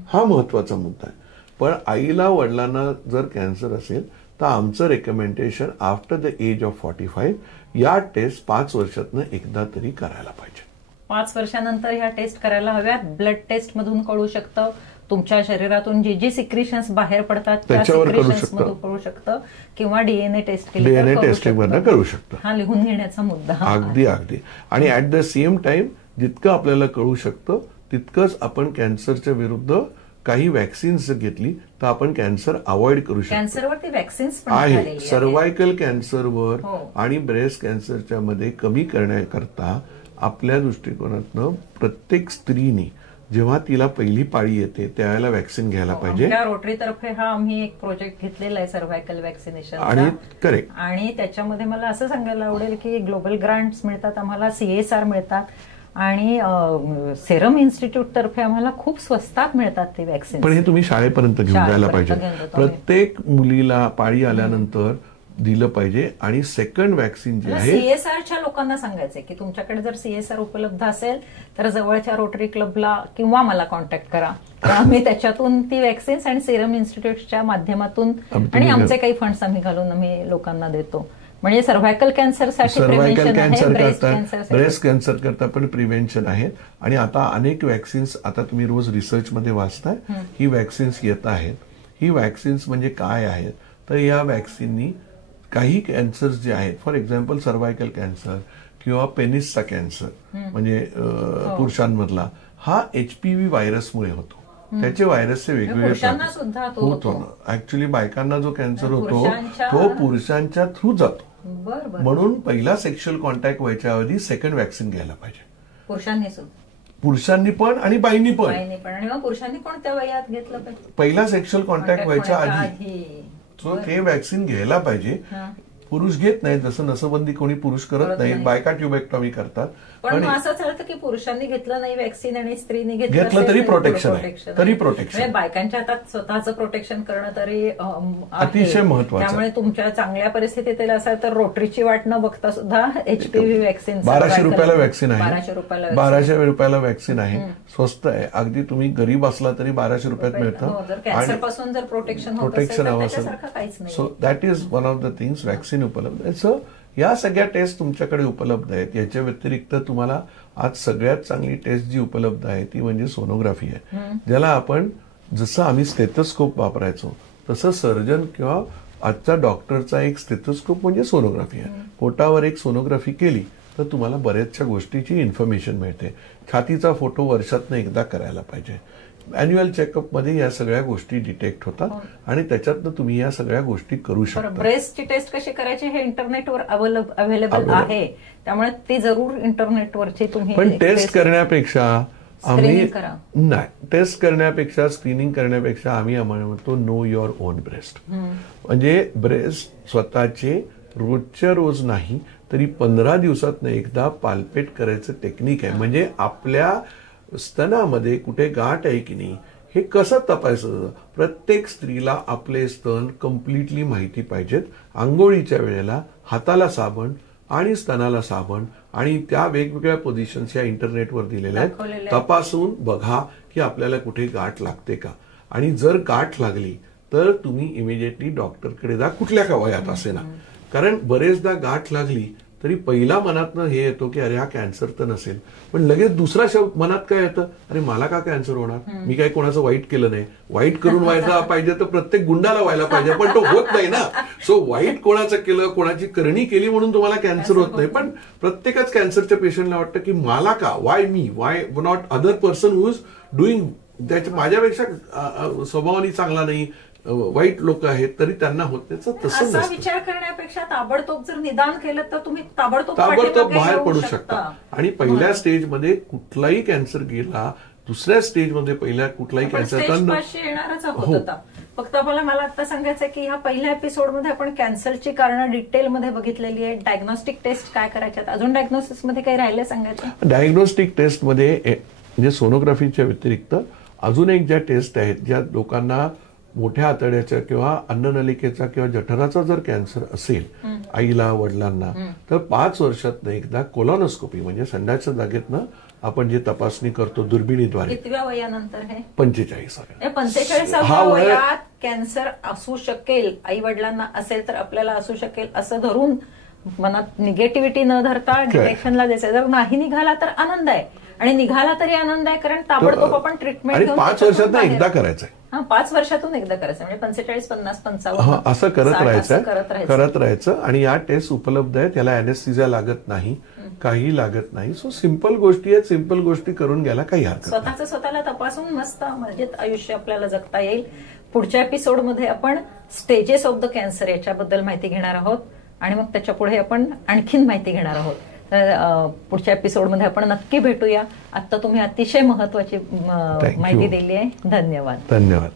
हा महत्वाचा मुद्दा आहे. पण आईला वडिलांना जर कॅन्सर असेल तर आमचं recommendation after the age of 45 या टेस्ट 5 वर्षातनं एकदा तरी करायला पाहिजे. 5 वर्षानंतर ह्या टेस्ट करायला हव्यात. ब्लड टेस्ट मधून कळू शकतं, तुमच्या शरीरातून जी सिक्रिशन्स बाहेर पडतात त्याच्यावर कळू शकतं, किंवा डीएनए टेस्ट केली डीएनए टेस्टिंग करू शकतं. हा लिहून घेण्याचा मुद्दा. अगदी. आणि ऍट द सेम टाइम जितकं आपल्याला कळू शकतं तितकंच आपण कॅन्सरच्या विरुद्ध काही वॅक्सिन्स घेतली तर आपण कॅन्सर अवॉइड करू शकतो. कॅन्सरवरती वॅक्सिन्स आहे सर्व्हायकल कॅन्सरवर आणि ब्रेस्ट कॅन्सरच्या मध्ये कमी करण्याकरता आपल्या दृष्टिकोनातनं प्रत्येक स्त्रीने जेव्हा तिला पहिली पाळी येते त्यावेळेला वॅक्सिन घ्यायला पाहिजे. रोटरी तर्फे हा आम्ही एक प्रोजेक्ट घेतलेला आहे सर्व्हायकल वॅक्सिनेशन आणि करेक्ट. आणि त्याच्यामध्ये मला असं सांगायला आवडेल की ग्लोबल ग्रांट्स मिळतात आम्हाला, CSR मिळतात आणि सेरम इन्स्टिट्यूट तर्फे आम्हाला खूप स्वस्तात मिळतात ते वॅक्सिन. पण हे तुम्ही शाळेपर्यंत घेऊन जायला पाहिजे. प्रत्येक मुलीला पाळी आल्यानंतर दिलं पाहिजे. आणि सेकंड वॅक्सिन जे आहे CSRच्या लोकांना सांगायचंय की तुमच्याकडे जर CSR उपलब्ध असेल तर जवळच्या रोटरी क्लबला किंवा मला कॉन्टॅक्ट करा. आम्ही त्याच्यातून ती वॅक्सिन्स आणि सेरम इन्स्टिट्यूटच्या माध्यमातून आणि आमचे काही फंड्स आम्ही घालून आम्ही लोकांना देतो. म्हणजे सर्व्हायकल कॅन्सरसाठी सर्व्हायकल कॅन्सर करता, ब्रेस्ट कॅन्सर करता पण प्रिव्हेन्शन आहेत. आणि आता अनेक वॅक्सिन्स आता तुम्ही रोज रिसर्चमध्ये वाचताय ही वॅक्सिन्स येत आहेत. ही वॅक्सिन्स म्हणजे काय आहेत तर या वॅक्सिननी काही कॅन्सर जे आहेत, फॉर एक्झाम्पल सर्व्हायकल कॅन्सर किंवा पेनिसचा कॅन्सर म्हणजे पुरुषांमधला, हा HPV व्हायरसमुळे होतो. त्याचे व्हायरसचे वेगवेगळे होतो. ऍक्च्युली बायकांना जो कॅन्सर होतो तो पुरुषांच्या थ्रू जातो. म्हणून पहिला सेक्शुअल कॉन्टॅक्ट व्हायच्या आधी सेकंड वॅक्सिन घ्यायला पाहिजे. पुरुषांनी पण आणि बाईंनी पण. आणि पुरुषांनी कोणत्या वयात घेतलं पाहिजे? पहिला सेक्शुअल कॉन्टॅक्ट व्हायच्या आधी ते वॅक्सिन घ्यायला पाहिजे. पुरुष घेत नाहीत, जसं नसबंदी कोणी पुरुष करत नाही, बायका ट्युबेक्टॉमी करतात. पण असं चालतं की पुरुषांनी घेतलं नाही वॅक्सिन आणि स्त्रीने घेतलं तरी प्रोटेक्शन आहे. तरी प्रोटेक्शन, बायकांच्या हातात स्वतःचं प्रोटेक्शन करणं तरी अतिशय महत्वाचं. त्यामुळे तुमच्या चांगल्या परिस्थितीत असेल तर रोटरीची वाट न बघता सुद्धा HPV वॅक्सिन 1200 रुपयाला वॅक्सिन आहे. 1200 रुपयाला वॅक्सिन आहे, स्वस्त आहे. अगदी तुम्ही गरीब असला तरी 1200 रुपयात मिळतं. कॅन्सरपासून जर प्रोटेक्शन हवं असेल so that is one of the things. Vaccine उपलब्ध आहे. सो या सगळ्या टेस्ट तुमच्याकडे उपलब्ध आहेत. याच्या व्यतिरिक्त तुम्हाला आज सगळ्यात चांगली टेस्ट जी उपलब्ध आहे ती म्हणजे सोनोग्राफी आहे. ज्याला आपण जसं आम्ही स्टेथोस्कोप वापरायचो तसं सर्जन किंवा आजचा डॉक्टरचा एक स्टेथोस्कोप म्हणजे सोनोग्राफी आहे. पोटावर एक सोनोग्राफी केली तर तुम्हाला बऱ्याचशा गोष्टीची इन्फॉर्मेशन मिळते. छातीचा फोटो वर्षातनं एकदा करायला पाहिजे. अॅन्युअल चेकअपमध्ये या सगळ्या गोष्टी डिटेक्ट होतात आणि त्याच्यातनं तुम्ही या सगळ्या गोष्टी करू शकता. ब्रेस्टची टेस्ट कशी करायची हे इंटरनेटवर अवेलेबल आहे, त्यामुळे ती जरूर इंटरनेटवरची तुम्ही. पण टेस्ट करण्यापेक्षा आम्ही टेस्ट करण्यापेक्षा स्क्रीनिंग करण्यापेक्षा आम्ही म्हणतो नो युअर ओन ब्रेस्ट. म्हणजे ब्रेस्ट स्वतःचे रोजच्या रोज नाही तरी 15 दिवसातनं एकदा पाल्पेट करायचं टेक्निक आहे. म्हणजे आपल्या स्तनामध्ये कुठे गाठ आहे की नाही हे कसं तपासायचं. प्रत्येक स्त्रीला आपले स्तन कम्प्लिटली माहिती पाहिजेत. आंघोळीच्या वेळेला हाताला साबण आणि स्तनाला साबण आणि त्या वेगवेगळ्या पोझिशन्स या इंटरनेटवर दिलेल्या आहेत. तपासून बघा की आपल्याला कुठे गाठ लागते का. आणि जर गाठ लागली तर तुम्ही इमिडिएटली डॉक्टरकडे जा, कुठल्या का वयात असे ना. कारण बरेचदा गाठ लागली तरी पहिला मनातनं हे येतो की अरे हा कॅन्सर तर नसेल, पण लगेच दुसरा शब्द मनात काय येतं, अरे मला का कॅन्सर होणार, मी काही कोणाचं वाईट केलं नाही. वाईट करून व्हायला पाहिजे तर प्रत्येक गुंडाला व्हायला पाहिजे, पण तो होत नाही ना. सो वाईट कोणाचं केलं, कोणाची करणी केली म्हणून तुम्हाला कॅन्सर होत नाही. पण प्रत्येकच कॅन्सरच्या पेशंटला वाटतं की मला का, Y me, why not other person who is doing, माझ्यापेक्षा स्वभावानी चांगला नाही, वाईट लोक आहेत तरी त्यांना होत त्याचा तसं असा विचार करण्यापेक्षा ताबडतोब जर निदान केलं तर तुम्ही ताबडतोब बाहेर पडू शकता. आणि पहिल्या स्टेजमध्ये कुठलाही कॅन्सर गेला, दुसऱ्या स्टेजमध्ये पहिल्या कुठलाही कॅन्सर येणारच होता. फक्त मला आता सांगायचं की ह्या पहिल्या एपिसोडमध्ये आपण कॅन्सरची कारणं डिटेलमध्ये बघितलेली आहे. डायग्नोस्टिक टेस्ट काय करायच्यात, अजून डायग्नोसिसमध्ये काही राहिले सांगायचं. डायग्नोस्टिक टेस्टमध्ये म्हणजे सोनोग्राफीच्या व्यतिरिक्त अजून एक ज्या टेस्ट आहेत, ज्या लोकांना मोठ्या आतड्याच्या किंवा अन्ननलिकेचा किंवा जठराचा जर कॅन्सर असेल आईला वडिलांना, तर 5 वर्षातनं एकदा कोलॉनोस्कोपी म्हणजे संडाच्या जागेतनं आपण जे तपासणी करतो दुर्बिणीद्वारे. कितव्या वयानंतर हे? 45व्या. 45व्या वयात कॅन्सर असू शकेल, आई वडिलांना असेल तर आपल्याला असू शकेल असं धरून मनात निगेटिव्हिटी न धरता डिरेक्शनला द्यायचं. जर नाही निघाला तर आनंद आहे, आणि निघाला तरी आनंद आहे, कारण ताबडतोब आपण ट्रीटमेंट घेऊन 5 वर्षातून एकदा करायचं. 5 वर्षातून एकदा करायचं, म्हणजे 45, 50, 55 असं करत राहायचं. आणि या टेस्ट उपलब्ध आहेत, याला अॅनेस्थेसिया लागत नाही. काही लागत नाही. सो सिंपल गोष्टी आहेत, सिंपल गोष्टी करून घ्यायला काही हरकत नाही. स्वतःच स्वतःला तपासून मस्त मजेत आयुष्य आपल्याला जगता येईल. पुढच्या एपिसोडमध्ये आपण स्टेजेस ऑफ द कॅन्सर याच्याबद्दल माहिती घेणार आहोत आणि मग त्याच्या पुढे आपण आणखीन माहिती घेणार आहोत. तर पुढच्या एपिसोडमध्ये आपण नक्की भेटूया. आता तुम्ही अतिशय महत्वाची माहिती दिली आहे. धन्यवाद. धन्यवाद.